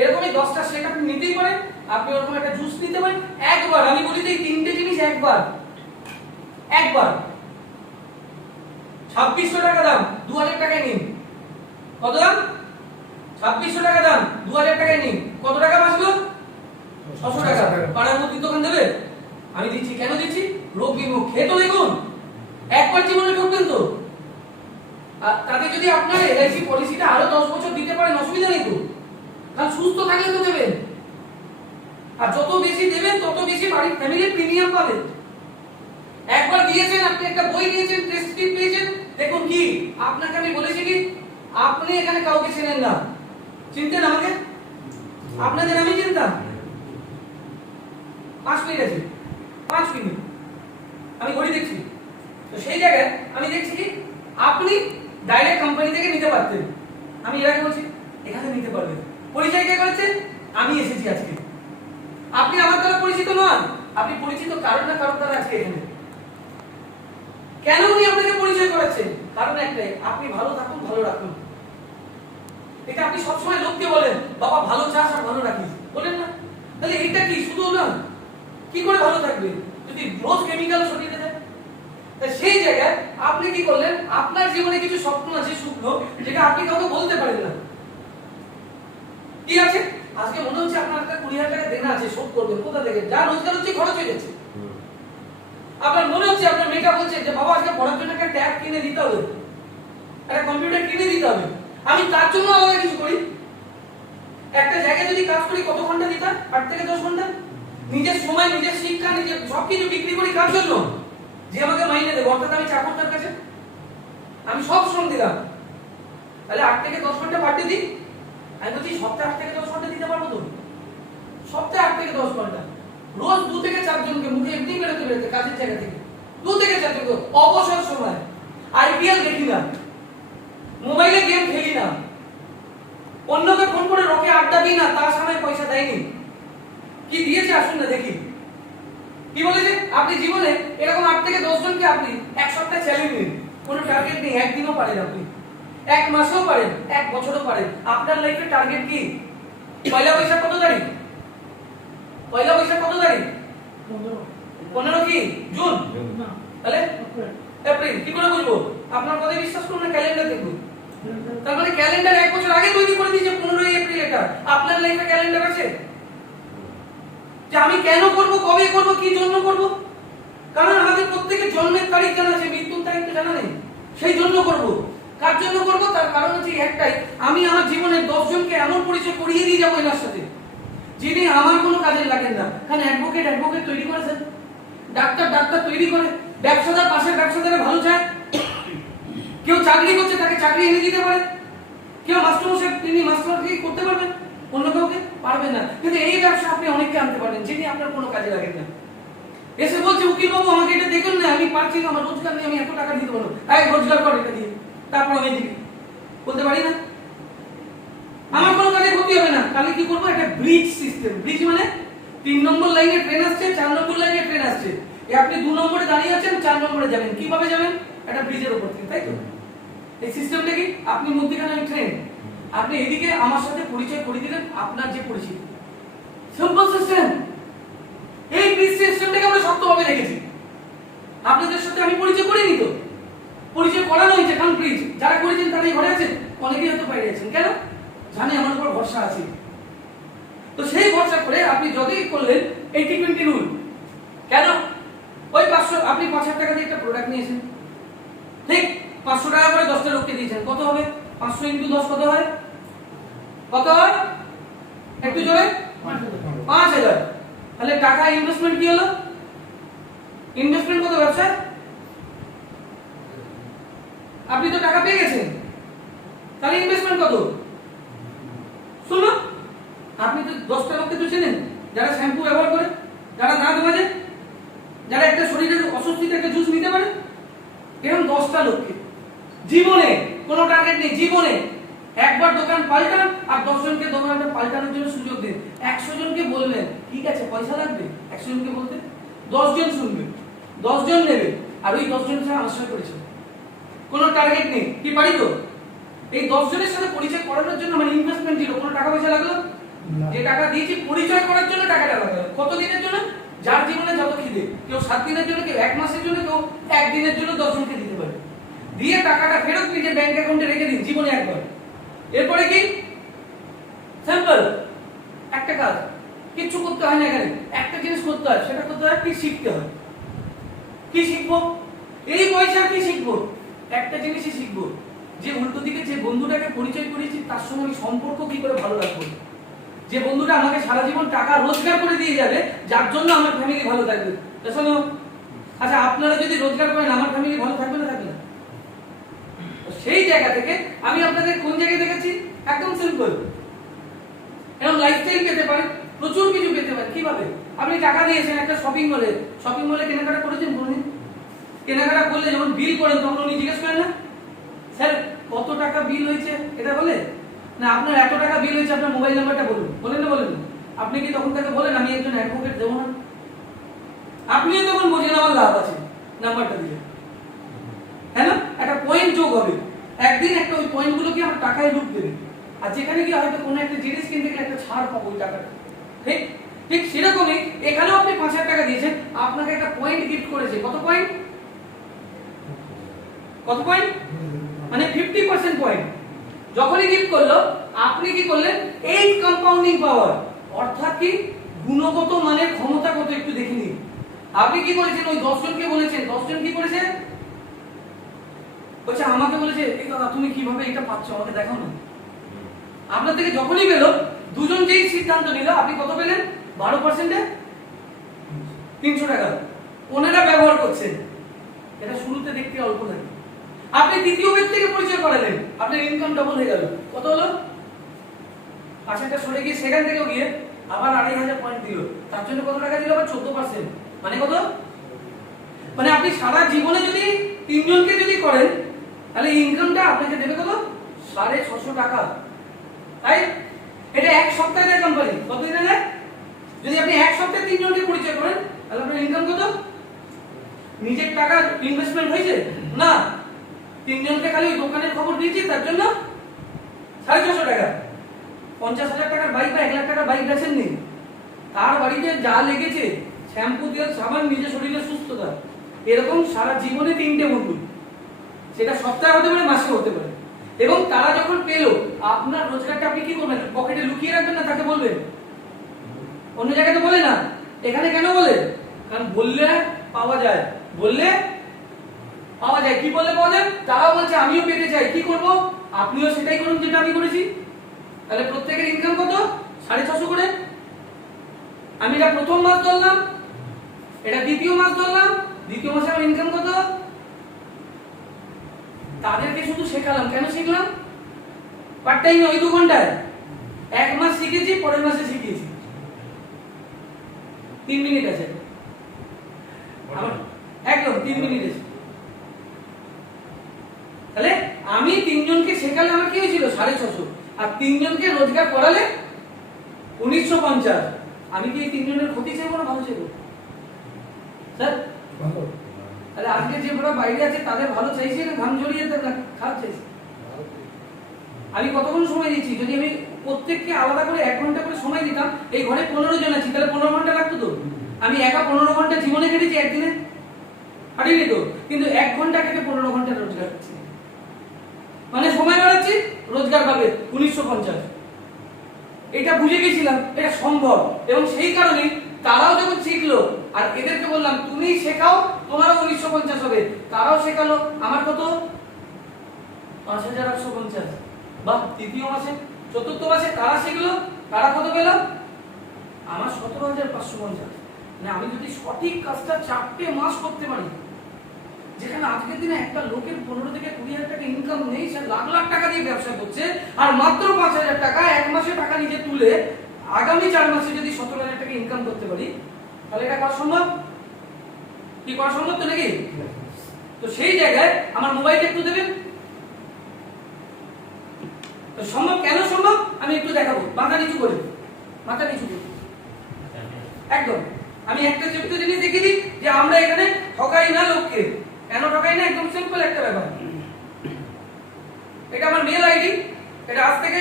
এরকমই 10টা সেট আপনি নিতেই পারেন। আপনি ওরকম একটা জুস নিতে পারেন একবার। আমি বলি যে এই তিনটে জিনিস একবার 2600 টাকা দাম, 2000 টাকায় নিন। কত দাম? 2600 টাকা দাম, 2000 টাকায় নিন। কত টাকা বাঁচলো? 600 টাকা। পাড়ার মধ্যে দোকান দেবে? আমি দিচ্ছি। কেন দিচ্ছি? রোগ বিমুখ। খেয়ে তো দেখুন, একবার জীবনে ঠকবেন তো। আর তাতে যদি আপনার এলআইসি পলিসিটা আরো 10 বছর দিতে পারেন, অসুবিধা নেই তো। কারণ সুস্থ থাকলে তো দেবেন, আর যত বেশি দেবেন তত বেশি বাড়ির ফ্যামিলির প্রিমিয়াম পাবেন। একবার দিয়েছেন, আপনি একটা বই দিয়েছেন, টেস্ট স্ট্রিপ পেয়েছেন, দেখুন কি আপনাকে আমি বলেছি কি আপনি এখানে কাউকে চেনেন না। চিনতেন আমাকে? আপনাদের আমি চিনতাম? 5 মিনিট আছে, 5 মিনিট আমি ঘড়ি দেখছি। তো সেই জায়গায় আমি দেখছি কি আপনি ডাইরেক্ট কোম্পানি থেকে নিতে পারতেন। আমি এর আগে বলছি এখানে নিতে পারবেন। পরিচয় কে করেছে? আমি এসেছি আজকে। আপনি আমার দ্বারা পরিচিত নন, আপনি পরিচিত কারণ না কারণ দ্বারা আজকে এখানে। কেন উনি আপনাকে পরিচয় করাচ্ছেন? কারণ একটাই, আপনি ভালো থাকুন, ভালো রাখুন। এটা আপনি সবসময় লোককে বলেন বাবা ভালো চাস আর ভালো রাখিস, বলেন না? তাহলে এটা কি শুধু না কি করে ভালো থাকবে যদি রোজ কেমিক্যাল ছড়িয়ে দেয়? তাই সেই জায়গায় আপনি কি করলেন? আপনার জীবনে কিছু স্বপ্ন আছে, স্বপ্ন যেটা আপনি কাউকে বলতে পারেন না। কি আছে? আজকে মনে হচ্ছে আপনার একটা 20,000 টাকা দেনা আছে, শোধ করবেন। কোথা থেকে? যা রোজগার হচ্ছে খরচ হয়ে যাচ্ছে। আপনার মনে হচ্ছে আপনার মেয়েটা বলছে যে বাবা আজকে পড়ার জন্য একটা ট্যাব কিনে দিতে হবে, একটা কম্পিউটার কিনে দিতে হবে। আমি তার জন্য আলাদা কিছু করি। একটা জায়গায় যদি কাজ করি কত ঘন্টা দিতাম? 8 থেকে 10 ঘন্টা। নিজের সময়, নিজের শিক্ষা, নিজের সবকিছু বিক্রি করি কার জন্য? যে আমাকে মাইনে দেবে, অর্থাৎ আমি চাকর তার কাছে। আমি সব শ্রম দিলাম। তাহলে 8 থেকে 10 ঘন্টা পার ডে দিই। আমি বলছি সপ্তাহে 8 থেকে 10 ঘন্টা দিতে পারবো তো? সপ্তাহে 8 থেকে 10 ঘন্টা। রোজ 2 থেকে 4 জনকে মুখে এমনি বেরোতে কাজের জায়গা থেকে 2 থেকে 4 জনকে অবসর সময় আইপিএল দেখি না, মোবাইলে গেম খেলি না, অন্যকে ফোন করে রকে আড্ডা দিই না, তার সময় পয়সা দেয়নি। কি দিয়েছে আসুন না দেখি। কি বলেছে? আপনি জীবনে এরকম 8 থেকে 10 জনকে আপনি এক সপ্তাহে চ্যালেঞ্জ নিন। কোনো টার্গেট নেই, একদিনও পারেন আপনি, এক মাসেও পারেন, এক বছরও পারেন। আপনার লাইফে টার্গেট কি? পয়লা বৈশাখ কত তারিখ? পয়লা বৈশাখ কত তারিখ? 15 কি? জুন? তাহলে এপ্রিল। কি করে বুঝবো? আপনার কথায় বিশ্বাস করুন না, ক্যালেন্ডার দেখুন। তার মানে ক্যালেন্ডার 1 বছর আগে তৈরি করে দিয়েছে 15 এপ্রিল। এটা আপনার লাইফে ক্যালেন্ডার আছে যে আমি কেন করব, কবে করব, কি জন্য করব? কারণ আমাদের প্রত্যেকের জন্মের তারিখ জানা আছে, মৃত্যুর তারিখ তো জানা নেই। সেই জন্য করব। কার জন্য করব? তার কারণ হচ্ছে একটাই, আমি আমার জীবনের 10 জনকে এমন পরিচয় করিয়ে দিয়ে যাবো এনার সাথে যিনি আমার কোনো কাজে লাগেন না। কারণ অ্যাডভোকেট তৈরি করেছেন, ডাক্তার তৈরি করে, ব্যবসাদার পাশের ব্যবসাদারে ভালো চায়, কেউ চাকরি করছে তাকে চাকরি এনে দিতে পারে, কেউ মাস্টারমশাই তিনি মাস্টারকে করতে পারবেন, অন্য কাউকে পারবেন না। কিন্তু এই ব্যবসা আপনি অনেককে আনতে পারেন যিনি আপনার কোনো কাজে লাগেন না। এসে বলছে উকিল বাবু আমাকে এটা দেখুন না, আমি পারছি না, আমার রোজগার নেই, আমি এত টাকা দিতে পারবো, রোজগার কর এটা দিয়ে, তারপর আমি দিবি। বলতে পারি না, আমার কোনো কাজে ক্ষতি হবে না। তাহলে কি করবো? একটা ব্রিজ সিস্টেম। ব্রিজ মানে 3 নম্বর লাইনে ট্রেন আসছে, 4 নম্বর লাইনে ট্রেন আসছে, আপনি 2 নম্বরে দাঁড়িয়ে আছেন, 4 নম্বরে যাবেন। কিভাবে যাবেন? একটা ব্রিজের উপর থেকে, তাই তো? এই সিস্টেমটা কি? আপনি মধ্যখানে আমি ট্রেন, আপনি এদিকে আমার সাথে পরিচয় করে দিলেন আপনার যে পরিচিত। Simple system. এই ব্রিজ সিস্টেমটাকে আমরা শক্তভাবে রেখেছি। আপনাদের সাথে আমি পরিচয় করিনি তো, পরিচয় করানো হয়েছে। কারণ ব্রিজ যারা করেছেন তারাই ঘরে আছেন, অনেকেই হয়তো বাইরে আছেন। কেন? জানি আমার উপর ভরসা আছে। তো সেই ভরসা করে আপনি যতই করলেন 80-20 রুল। কেন? ওই 500 আপনি 5,000 টাকা দিয়ে একটা প্রোডাক্ট নিয়েছেন, ঠিক 500 টাকা করে 10টা লোককে দিয়েছেন। কত হবে? 500 × 10 কত হয়? কত হয়? একটু জোরে? 5,000। তাহলে টাকা ইনভেস্টমেন্ট কি হলো? ইনভেস্টমেন্ট কত ব্যবসা? আপনি তো টাকা পেয়ে গেছেন, তাহলে ইনভেস্টমেন্ট কত? শুনুন, আপনি তো 10টা লোককে তো চেনেন, যারা শ্যাম্পু ব্যবহার করে, যারা দাঁত মাজে, যারা একটা শরীরের অস্বস্তিতে একটা জুস নিতে পারে, এরকম 10টা লোককে জীবনে কোনো টার্গেট নেই, জীবনে একবার দোকান পাল্টান আর 10 জনকে দোকানটা পাল্টানোর জন্য সুযোগ দিন। 100 জনকে বলবেন ঠিক আছে পয়সা লাগবে, 100 জনকে বলতে 10 জন শুনবে, 10 জন নেবে, আর ওই 10 জনের সাথে আলোচনা করেছেন। কোনো টার্গেট নেই, কি পারি তো? এই 10 জনের সাথে পরিচয় করানোর জন্য মানে ইনভেস্টমেন্ট ছিল, কোনো টাকা পয়সা লাগলো না। যে টাকা দিয়েছি পরিচয় করার জন্য টাকাটা লাগালো। কত দিনের জন্য? যার জীবনে যত খিদে, কেউ 7 দিনের জন্য, কেউ 1 মাসের জন্য, কেউ 1 দিনের জন্য 10 জনকে দিতে পারে। দিয়ে টাকাটা ফেরত নিজের ব্যাংক অ্যাকাউন্টে রেখে দিন জীবনে একবার। এরপরে কি? সিম্পল একটা কাজ, কিচ্ছু করতে হয় না এখানে। একটা জিনিস করতে হয়, সেটা করতে হয় কি? শিখতে হয়। কি শিখবো? এই পয়সা কি শিখবো? একটা জিনিসই শিখবো, যে উল্টো দিকে যে বন্ধুটাকে পরিচয় করেছি তার সঙ্গে আমি সম্পর্ক কি করে ভালো রাখবো। যে বন্ধুটা আমাকে সারা জীবন টাকা রোজগার করে দিয়ে যাবে, যার জন্য আমার ফ্যামিলি ভালো থাকবে। তো শোনো, আচ্ছা আপনারা যদি রোজগার করেন, আমার ফ্যামিলি ভালো থাকবে না থাকবে না? তো সেই জায়গা থেকে আমি আপনাদের কোন জায়গায় দেখেছি, একদম সিম্পল, এরকম লাইফস্টাইল পেতে পারেন, প্রচুর কিছু পেতে পারেন। কিভাবে? আপনি টাকা দিয়েছেন একটা শপিং মলে কেনাকাটা করেছেন কোনদিন? কেনাকাটা করলে যখন বিল করেন তখন উনি জিজ্ঞেস করেন না, স্যার কত টাকা বিল হয়েছে এটা বলে? না আপনার এত টাকা বিল হয়েছে, আপনার মোবাইল নাম্বারটা বলুন। বলেন না বলেন? আপনি কি তখন তাকে বলেন আমি একজন অ্যাডভোকেট দেবো না? আপনিও তখন বোঝেন আমার লাভ আছে নাম্বারটা দিলে, হ্যাঁ না? একটা পয়েন্ট যোগ হবে, একদিন একটা ওই পয়েন্টগুলো কি আমার টাকায় রূপ দেবে। আর যেখানে কি হয়তো কোনো একটা জিনিস কিনতে গেলে একটা ছাড় পাবো ওই টাকাটা, ঠিক ঠিক সেরকমই এখানেও আপনি 5000 টাকা দিয়েছেন, আপনাকে একটা পয়েন্ট গিফট করেছে। কত পয়েন্ট? কত পয়েন্ট? মানে 50% পয়েন্ট। যখনই গিফট করলো, আপনি কি করলেন? 8 কম্পাউন্ডিং পাওয়ার, অর্থাৎ কি গুণগত মানের ক্ষমতা কত একটু দেখে নিন। আপনি কি করেছেন? ওই 10 জনকে বলেছেন, 10 জন কি করেছে? বলছে আমাকে বলেছে এই দাদা তুমি কিভাবে এটা পাচ্ছ আমাকে দেখাও না। আপনার থেকে যখনই পেল, দুজন যেই সিদ্ধান্ত নিল, আপনি কত পেলেন? 12%-এ 300 টাকা ওনারা ব্যবহার করছেন। এটা শুরুতে দেখতে অল্প লাগে, আপনি দ্বিতীয় ব্যক্তিকে পরিচয় করালেন, আপনার ইনকাম ডাবল হয়ে গেল। কত হলো? 500টা সরে গিয়ে সেখান থেকেও গিয়ে আবার 2500 পয়েন্ট দিল, তার জন্য কত টাকা দিল? আবার 14%। মানে কত? মানে আপনি সারা জীবনে যদি 3 জনকে যদি করেন, তাহলে ইনকামটা আপনাকে দেবে কত? 650 টাকা। তাই এটা 1 সপ্তাহে দেয় কোম্পানি। কত দিনে দেয়? যদি আপনি 1 সপ্তাহে 3 জনকে পরিচয় করেন, তাহলে আপনার ইনকাম কত? নিজের টাকা ইনভেস্টমেন্ট হয়েছে না, 3 জনকে খালি ওই দোকানের খবর দিয়েছি তার জন্য 650 টাকা। 50,000 টাকার বাইক বা 1 লাখ টাকার বাইক বেচেননি, তার বাড়িতে যা লেগেছে শ্যাম্পু তেল সাবান, নিজের শরীরের সুস্থতা, এরকম সারা জীবনে 3টে বন্ধু, সেটা সপ্তাহে হতে পারে, মাসে হতে পারে। এবং তারা যখন পেলো, আপনার রোজগারটা আপনি কি করবেন? পকেটে লুকিয়ে রাখবেন না, তাকে বলবেন? অন্য জায়গায় তো বলে না, এখানে কেন বলে? কারণ বললে পাওয়া যায়, বললে পাওয়া যায়। কি বললে পাওয়া যায়? তারাও বলছে আমিও পেতে চাই, কি করব? আপনিও সেটাই করুন যেটা আমি করেছি। তাহলে প্রত্যেকের ইনকাম কত? 650 করে। আমি এটা প্রথম মাস ধরলাম, এটা দ্বিতীয় মাস ধরলাম, দ্বিতীয় মাসে আমার ইনকাম কত? তাদেরকে শুধু শেখালাম, কেন শিখলাম? পার্ট টাইম ওই 2 ঘন্টায় 1 মাস শিখেছি, পরের মাসে শিখিয়েছি। 3 মিনিট আছে, একদম 3 মিনিট আছে। তাহলে আমি 3 জনকে শেখালে আমার কি হয়েছিল? 650, আর 3 জনকে রোজগার করালে 1950। আমি কি এই 3 জনের ক্ষতি চাইবো না ভালো চাইবো? স্যার ভালো। তাহলে আজকে যে বড় বাইরে আছে তাদের ভালো চাইছি না ঘাম ঝরিয়ে না খারাপ চাইছি? আমি কতক্ষণ সময় দিচ্ছি? যদি আমি প্রত্যেককে আলাদা করে 1 ঘন্টা করে সময় দিতাম, এই ঘরে 15 জন আছি, তাহলে 15 ঘন্টা লাগতো তো। আমি একা 15 ঘন্টা জীবনে কেটেছি একদিনে, হারিয়ে তো। কিন্তু 1 ঘন্টা কেটে 15 ঘন্টা রোজগার করছি, মানে সময় বাড়াচ্ছি, রোজগার পাবে 1950। এটা বুঝে গেছিলাম এটা সম্ভব, এবং সেই কারণে তারাও যখন শিখলো, আর এদেরকে বললাম তুমি শেখাও, তোমারও 1950 হবে, তারাও শেখালো। আমার কত? 5850। বাহ, তৃতীয় মাসে, চতুর্থ মাসে তারা শিখলো, তারা কত পেল? আমার 17550। মানে আমি যদি সঠিক কাজটা 4টে মাস করতে পারি, যেখানে আজকের দিনে একটা লোকের 15 থেকে 20,000 টাকা ইনকাম নেই, সে লাখ লাখ টাকা দিয়ে ব্যবসা করছে, আর মাত্র 5000 টাকা 1 মাসে টাকা নিজে তুলে আগামী 4 মাসে যদি 17,000 টাকা ইনকাম করতে পারি, তাহলে এটা করা সম্ভব? কি করা সম্ভব তো নাকি? তো সেই জায়গায় আমার মোবাইলটা একটু দেবেন। তো সম্ভব, কেন সম্ভব আমি একটু দেখাবো। মাথা নিচু করে, মাথা নিচু করে, একদম। আমি একটা ছোট্ট জিনিস দেখে দিই যে আমরা এখানে ঠকাই না লোককে। কেন ঠকাই না? একদম সিম্পল একটা ব্যাপার। এটা আমার মেল আইডি, এটা আজ থেকে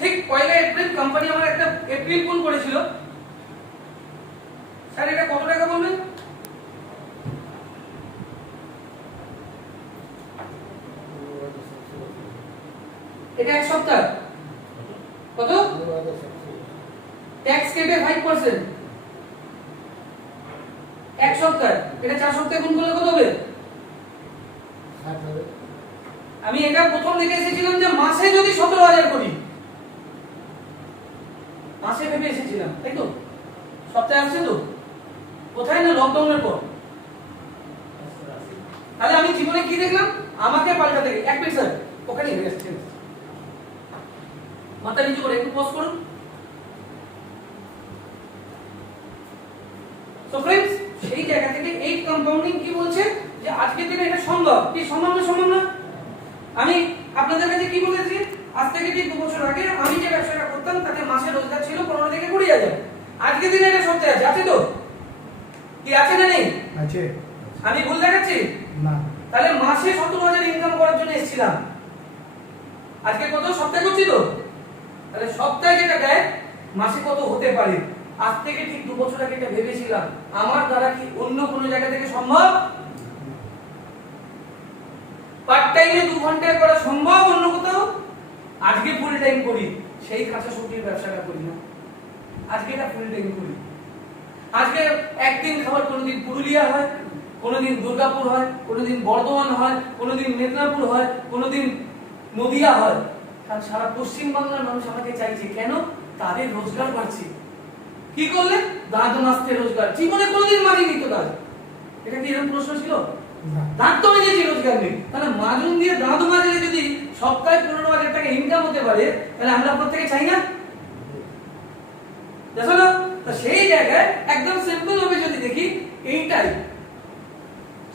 ঠিক 1 এপ্রিল কোম্পানি আমার একটা এপ্রিল ফুল করেছিল। স্যার এটা কত টাকা বলবেন? এটা এক সপ্তাহ কত? ট্যাক্স কেটে 5%, এক সপ্তাহ। এটা 4 সপ্তাহে গুণ করলে কত হবে? আমি এটা প্রথম দেখে এসেছিলাম যে মাসে যদি 17,000 করি, মাসে ভেবে এসেছিলাম, তাই তো? সপ্তাহে আসছে তো? কোথায় না লকডাউনের পর। তাহলে আমি জীবনে কি দেখলাম? আমাকে পাল্টাতে গেলে এক মিনিট স্যার, ওখানেই হয়ে যাচ্ছে। মাথা নিচু করে একটু পজ করুন। সো ফ্রেন্ডস, সেই জায়গা থেকে এই কম্পাউন্ডিং কি বলছে যে আজকের দিনে এটা সম্ভব। কি সম্ভব না সম্ভব না? আমি আপনাদের কাছে কি বলেছি, আজ থেকে ঠিক 2 বছর আগে আমি যে ব্যবসাটা করতাম তাতে মাসে রোজগার ছিল 15 থেকে 20,000। আজকের দিনে এটা সত্যি আছে, আছে তো? কি আছে না নেই? আছে। আমি ভুল দেখাচ্ছি না। তাহলে মাসে 17,000 ইনকাম করার জন্য এসেছিলাম, আজকে কত সপ্তাহে করছি তো? তাহলে সপ্তাহে যেটা দেয় মাসে কত হতে পারে? আজ থেকে ঠিক 2 বছর আগে এটা ভেবেছিলাম, আমার দ্বারা কি অন্য কোনো জায়গা থেকে সম্ভব? পার্ট টাইমে 2 ঘন্টায় করা সম্ভব অন্য কোথাও? আজকে ফুল টাইম করি, সেই কাঁচা সবজির ব্যবসাটা করি না, আজকে এটা ফুল টাইম করি। আজকে একদিন খাবার কোনোদিন পুরুলিয়া হয়, কোনোদিন দুর্গাপুর হয়, কোনোদিন বর্ধমান হয়, কোনোদিন মেদিনীপুর হয়, কোনোদিন নদিয়া হয়। কারণ সারা পশ্চিম বাংলার মানুষ আমাকে চাইছে, কেন? তাদের রোজগার বাড়ছে। কি করলে? দাঁত মাজতে রোজগার। জীবনে কোনোদিন মাজিনি তো দাঁত। এটা কি এরকম প্রশ্ন ছিল? দাঁত তো মেজেছি, রোজগার নেই। তাহলে মাজুন দিয়ে দাঁত মাজলে যদি সপ্তাহে 15,000 টাকা ইনকাম হতে পারে, তাহলে আমরা প্রত্যেকে চাই না? দেখো না, তো সেই জায়গায় একদম সিম্পল ভাবে যদি দেখি, এইটাই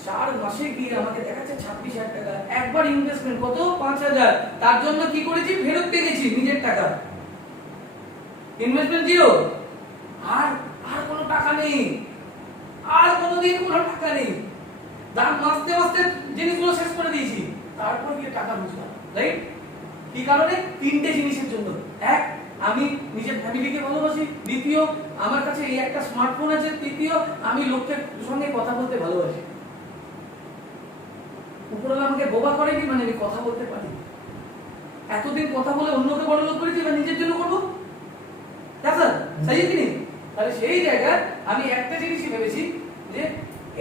4 মাসে গিয়ে আমাকে দেখাচ্ছে 26,000 টাকা। একবার ইনভেস্টমেন্ট কত? 5,000। তার জন্য কি করেছি? ফেরত পেয়ে গেছি নিজের টাকা। Investment zero. আর আর কোনো টাকা নেই, আর কোনোদিন কোনো টাকা নেই। দাম মাসতে মাসতে জিনিসগুলো শেষ করে দিয়েছি, তারপর গিয়ে টাকা রোজগার। রাইট? কি কারণে? 3টে জিনিসের জন্য। এক, আমি নিজের ফ্যামিলিকে ভালোবাসি। দ্বিতীয়, আমার কাছে এই একটা স্মার্টফোন আছে। তৃতীয়, আমি লোকের সঙ্গে কথা বলতে ভালোবাসি। উপরওয়ালা আমাকে বোবা করেনি, মানে আমি কথা বলতে পারি। এতদিন কথা বলে অন্যকে বড় লোক করেছি, এবার নিজের জন্য করবো। স্যার তাই কি নেই? তাহলে সেই জায়গায় আমি একটা জিনিসই ভেবেছি যে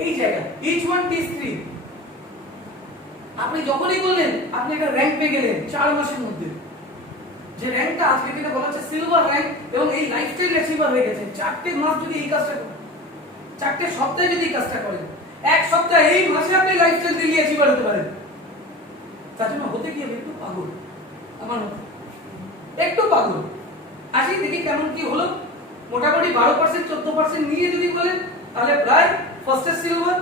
এই জায়গা ইচ ওয়ান টিস 3। আপনি যখনই বললেন আপনি একটা র‍্যাঙ্ক পেয়ে গেলেন 4 মাসের মধ্যে, যে র‍্যাঙ্কটা আজকে দিনে বলা হচ্ছে সিলভার র‍্যাঙ্ক, এবং এই লাইফস্টাইল অ্যাচিভার হয়ে গেছে। 4টে মাস যদি এই কাজটা করেন, 4টে সপ্তাহে যদি এই কাজটা করেন, এক সপ্তাহে এই মাসে আপনি লাইফস্টাইল দিয়ে অ্যাচিভার হতে পারেন। তার জন্য হতে গিয়ে একটু পাগল, আমার মতো একটু পাগল। আসি দেখি কেমন কি হলো। মোটামুটি 12% 14% নিয়ে যদি বলেন, তাহলে প্রায় ফার্স্টের সিলভার,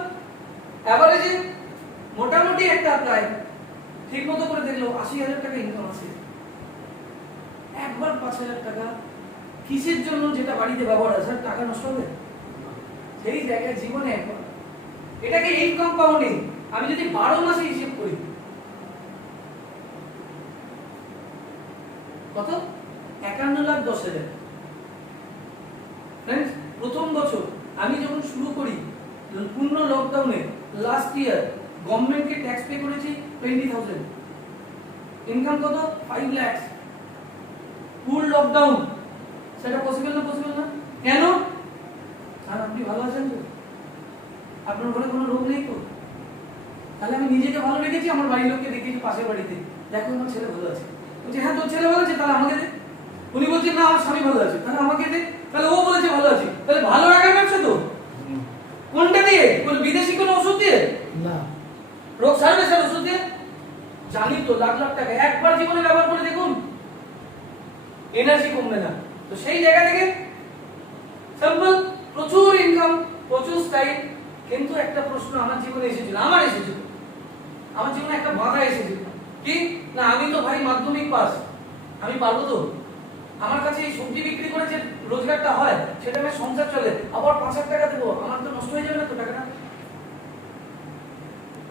এভারেজে মোটামুটি একটা প্রায় ঠিক মতো করে দেখলো 80,000 টাকা ইনকাম আছে। একবার 5,000 টাকা কিসের জন্য, যেটা বাড়িতে ব্যবহার আছে, টাকা নষ্ট হবে? সেই জায়গায় জীবনে একবার এটাকে এই কম্পাউন্ডিং আমি যদি 12 মাসে হিসেব করি, কত? 51,10,000। ফ্রেন্ডস, প্রথম বছর আমি যখন শুরু করি পূর্ণ লকডাউনে, লাস্ট ইয়ার গভর্নমেন্টকে ট্যাক্স পে করেছি 20,000। ইনকাম কত? 5 লাখ। ফুল লকডাউন। সেটা পসিবল না? পসিবল না কেন? আর আপনি ভালো আছেন তো? আপনার ঘরে কোনো রোগ নেই তো? তাহলে আমি নিজেকে ভালো রেখেছি, আমার বাড়ির লোককে দেখেছি পাশের বাড়িতে, দেখো আমার ছেলে ভালো আছে। বলছে হ্যাঁ তোর ছেলে ভালো আছে, তাহলে আমাকে দে। উনি বলছেন না আমার স্বামী ভালো আছে, তাহলে আমাকে দে। তাহলে ও বলেছে ভালো আছে, তাহলে ভালো রাখার ব্যবসা তো। কোনটা দিয়ে? কোন বিদেশি কোনো ওষুধ দিয়ে? না। রোগ সারবে স্যার ওষুধ দিয়ে? জানি তো, লাখ লাখ টাকা একবার জীবনে ব্যবহার করে দেখুন, এনার্জি কমবে না। তো সেই জায়গা থেকে সিম্পল, প্রচুর ইনকাম, প্রচুর স্টাইল। কিন্তু একটা প্রশ্ন আমার জীবনে এসেছিল, আমার জীবনে একটা বাধা এসেছিল। কি না, আমি তো ভাই মাধ্যমিক পাস, আমি পারবো তো? আমার কাছে এই সবজি বিক্রি করে যে রোজগারটা হয়, সেটা আমার সংসার চলে, আবার 5,000 টাকা দেবো, আমার তো নষ্ট হয়ে যাবে না তো টাকাটা?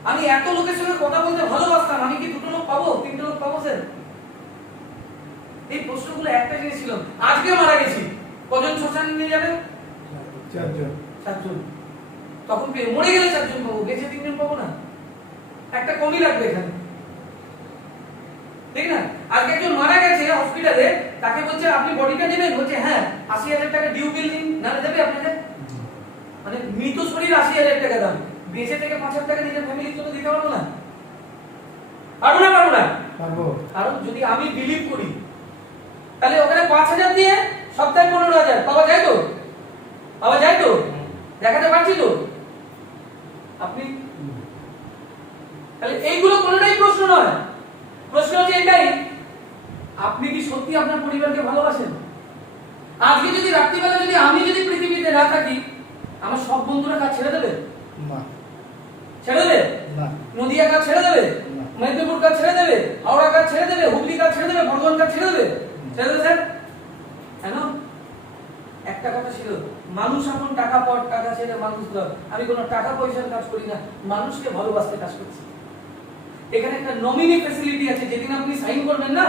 আমি এত লোকের সঙ্গে কথা বলতে ভালোবাসতাম, আমি কি 2টো লোক পাবো, 3টে লোক পাবো স্যার? এই প্রশ্নগুলো একটা জিনিস ছিল, আজকে মারা গেছি কজন শ্মশানে নিয়ে যাবে? 4 জন। 4 জন। তখন মরে গেলে 4 জন পাবো, বেঁচে 3 জন পাবো না? একটা কমই লাগবে এখানে, ঠিক না? আজকে একজন মারা গেছে হসপিটালে, তাকে বলছে আপনি বডিটা নেবেন, বলছে হ্যাঁ 80,000 টাকা ডিউ বিল দিন, নালে দেবে আপনাদের? মানে মৃত শরীর 80,000 টাকা দাম, বেঁচে থেকে 5,000 টাকা নিজের ফ্যামিলির জন্য দিতে পারবো না? পারবো না? পারবো না? পারবো। কারণ যদি আমি বিলিভ করি তাহলে ওখানে 5,000 দিয়ে সপ্তাহে 15,000 পাওয়া যায় তো? পাওয়া যায় তো? দেখাতে পারছি তো? আপনি তাহলে এইগুলো কোনোটাই প্রশ্ন নয়, প্রশ্ন হচ্ছে এটাই, আপনি কি সত্যি আপনার পরিবারকে ভালোবাসেন? আজকে যদি রাত্রিবেলা যদি আমি যদি পৃথিবীতে না থাকি, আমার সব বন্ধুরা কাজ ছেড়ে দেবে? না। ছেড়ে দেবে? না। নদিয়া কাজ ছেড়ে দেবে? না। মেদিনীপুর কাজ ছেড়ে দেবে? হাওড়া কাজ ছেড়ে দেবে? হুগলি কাজ ছেড়ে দেবে? বর্ধমান কাজ ছেড়ে দেবে? ছেড়ে দেবে স্যার? কেন? একটা কথা ছিল, মানুষ এখন টাকা পর টাকা ছেড়ে মানুষ দর। আমি কোনো টাকা পয়সার কাজ করি না, মানুষকে ভালোবাসতে কাজ করছি। এখানে একটা নমিনি ফ্যাসিলিটি আছে, যেদিন আপনি সাইন করবেন না,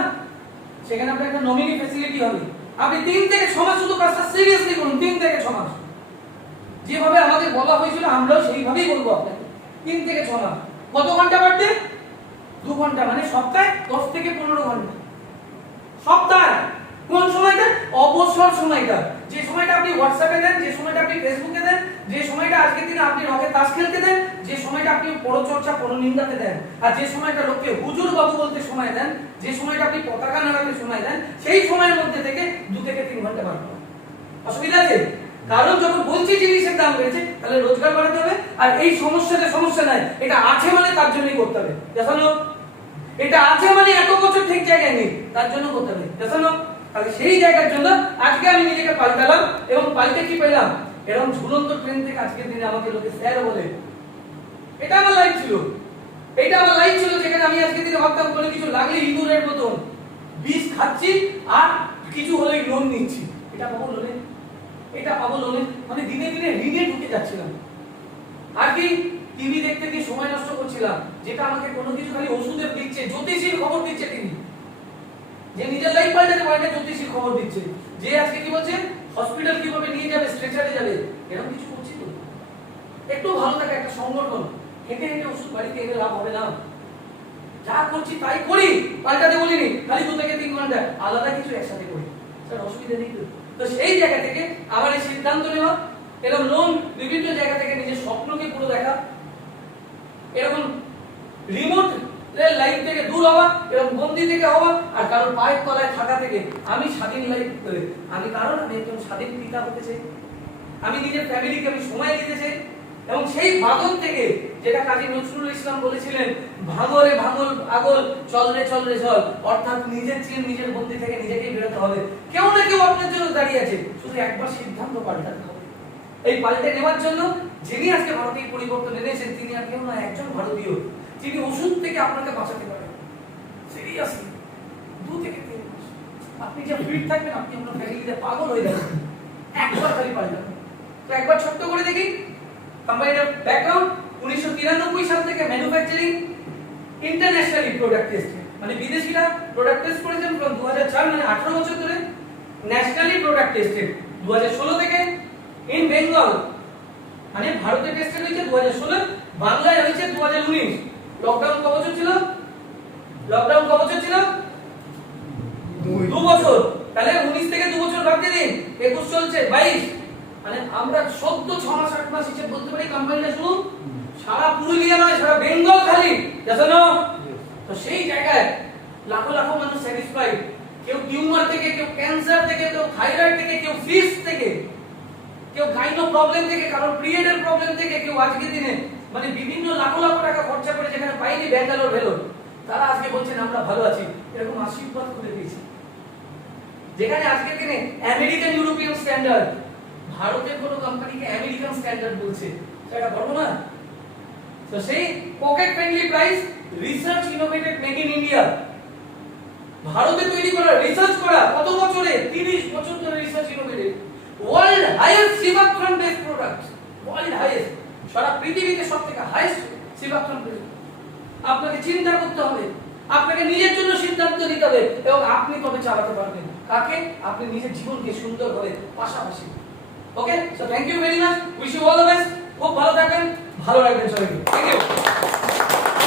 সেখানে আপনার একটা নমিনি ফ্যাসিলিটি হবে। আপনি 3 থেকে 6 মাস শুধু কাজটা সিরিয়াসলি করুন, 3 থেকে 6 মাস। যেভাবে আমাদের বলা হয়েছিল আমরাও সেইভাবেই বলবো আপনাকে, 3 থেকে 6 মাস। কত ঘন্টা পার ডে? 2 ঘন্টা, মানে সপ্তাহে 10 থেকে 15 ঘন্টা। সপ্তাহে কোন সময়টা? অবসর সময়টা, যে সময়টা আপনি হোয়াটসঅ্যাপে দেন, যে সময়টা আপনি ফেসবুকে দেন, যে সময়টা আজকের দিনে আপনি রকে তাস খেলতে দেন, যে সময়টা আপনি পরচর্চা পরনিন্দাতে দেন, আর যে সময়টা লোককে হুজুর বাবু বলতে সময় দেন, যে সময়টা আপনি পতাকা নাড়াতে সময় দেন, সেই সময়ের মধ্যে থেকে 2 থেকে 3 ঘন্টা বার করুন। অসুবিধা আছে? কারণ যখন বলছি জিনিসের দাম বেড়েছে, তাহলে রোজগার বাড়াতে হবে। আর এই সমস্যাতে সমস্যা নাই, এটা আছে মানে তার জন্যই করতে হবে। দেখানো এটা আছে মানে এত বছর ঠিক জায়গায় নেই, তার জন্য করতে হবে। দেখানো তাহলে সেই জায়গার জন্য আজকে আমি নিজেকে পাল্টালাম, এবং পাল্টে কি পেলাম? এরকম ঝুলন্ত ট্রেন থেকে আজকের দিনে আমাকে লোকে স্যার বলে। এটা আমার লাইফ ছিল, এটা আমার লাইফ ছিল, যেখানে আমি আজকের দিনে ভাবতাম কোনো কিছু লাগলে ইঁদুরের মতন বিষ খাচ্ছি, আর কিছু হলেই লোন নিচ্ছি। এটা পাবো লোনে, এটা পাবো লোনে, মানে দিনে দিনে ঋণে ঢুকে যাচ্ছিলাম। আর কি টিভি দেখতে গিয়ে সময় নষ্ট করছিলাম, যেটা আমাকে কোনো কিছু খালি ওষুধের দিচ্ছে, জ্যোতিষীর খবর দিচ্ছে টিভি, যে নিজের লাইফ পাল্টাতে পারে না, জ্যোতিষীর খবর দিচ্ছে, যে আজকে কি বলছে হসপিটাল কিভাবে নিয়ে যাবে, স্ট্রেচারে যাবে, এরকম কিছু করছি তো? একটু ভালো থাকে একটা সংগঠন, হেঁটে হেঁটে ওষুধ বাড়িতে এনে লাভ হবে না। যা করছি তাই করি, পাল্টাতে বলিনি, খালি 2 থেকে 3 ঘন্টা আলাদা কিছু একসাথে করি, স্যার অসুবিধা নেই তো? তো সেই জায়গা থেকে আমার এই সিদ্ধান্ত নেওয়া, এরকম লোন বিভিন্ন জায়গা থেকে নিজের স্বপ্নকে পুরো দেখা, এরকম রিমোট লাইফ থেকে দূর হওয়া, এরকম বন্দি থেকে হওয়া, আর কারণ পায়ের তলায় থাকা থেকে আমি স্বাধীন লাইফ করে, আমি কারণ আমি একজন স্বাধীন পিতা হতে চাই, আমি নিজের ফ্যামিলিকে আমি সময় দিতে চাই। এবং সেই বাদন থেকে, যেটা কাজী নজরুল ইসলাম বলেছিলেন, ভাঙরে ভাঙল আগল চল রে চল, অর্থাৎ নিজের চেন নিজের বন্দি থেকে নিজেকেই বেরোতে হবে। কেউ না কেউ আপনার জন্য দাঁড়িয়ে আছে, শুধু একবার সিদ্ধান্ত পাল্টাতে হবে। এই পাল্টে নেওয়ার জন্য যিনি আজকে ভারতীয় পরিবর্তন এনেছেন, তিনি আর কেউ না, একজন ভারতীয়, যিনি ওষুধ থেকে আপনাকে বাঁচাতে পারেন। সিরিয়াসলি 2 থেকে 3 মাস আপনি যে ফিট থাকবেন, আপনি আপনার ফ্যামিলিতে পাগল হয়ে যাবেন, একবার খালি পাল্টাবেন। তো একবার ছোট্ট করে দেখি কোম্পানিটার ব্যাকগ্রাউন্ড। 1993 সাল থেকে ম্যানুফ্যাকচারিং ইন্টারন্যাশনালি প্রোডাক্ট টেস্ট, মানে বিদেশিরা প্রোডাক্ট টেস্ট করেছেন from 2004, মানে 18 বছর ধরে। ন্যাশনালি প্রোডাক্ট টেস্টেড 2016 থেকে। ইন বেঙ্গল, মানে ভারতে টেস্টেড হয়েছে 2016, বাংলায় হয়েছে 2019। লকডাউন কত বছর ছিল? লকডাউন কত বছর ছিল? 2 বছর। তাহলে 19 থেকে 2 বছর বাদ দিয়ে দিন, 21 চলছে 22, মানে আমরা সদ্য 6 মাস 8 মাস হিসেবে বলতে পারি কোম্পানিটা শুরু। সারা পুরুলিয়া নয়, সারা বেঙ্গল খালি, জানো? তো সেই জায়গায় লাখো লাখো মানুষ স্যাটিসফাইড, কেউ টিউমার থেকে, কেউ ক্যান্সার থেকে, কেউ থাইরয়েড থেকে, কেউ ফিস থেকে, কেউ গাইনো প্রবলেম থেকে, কারো পিরিয়ডের প্রবলেম থেকে, কেউ আজকের দিনে মানে বিভিন্ন লাখো লাখো টাকা খরচা করে যেখানে পাইনি ব্যাঙ্গালোর ভেলোর, তারা আজকে বলছেন আমরা ভালো আছি। এরকম আশীর্বাদ করে দিয়েছি, যেখানে আজকের দিনে আমেরিকান ইউরোপিয়ান স্ট্যান্ডার্ড, ভারতের কোনো কোম্পানিকে আমেরিকান স্ট্যান্ডার্ড বলছে, সেটা গর্ব না? তো সেই pocket friendly price, research ইনোভেটেড make in India, ভারতে তৈরি করা, রিসার্চ করা, কত বছরে? 30 বছর ধরে research innovated, world highest seabuckthorn based product, world highest, সারা পৃথিবীতে সবথেকে হাইয়েস্ট সিবাথ্রন বেসড। আপনাকে চিন্তা করতে হবে আপনাকে নিজের জন্য সিদ্ধান্ত নিতে হবে এবং আপনি তবে চালাতে পারবেন কাকে আপনি নিজের জীবনকে সুন্দরভাবে পাশাপাশি okay so thank you very much wish you all the best খুব ভালো থাকবেন ভালো রাখবেন সবাইকে থ্যাংক ইউ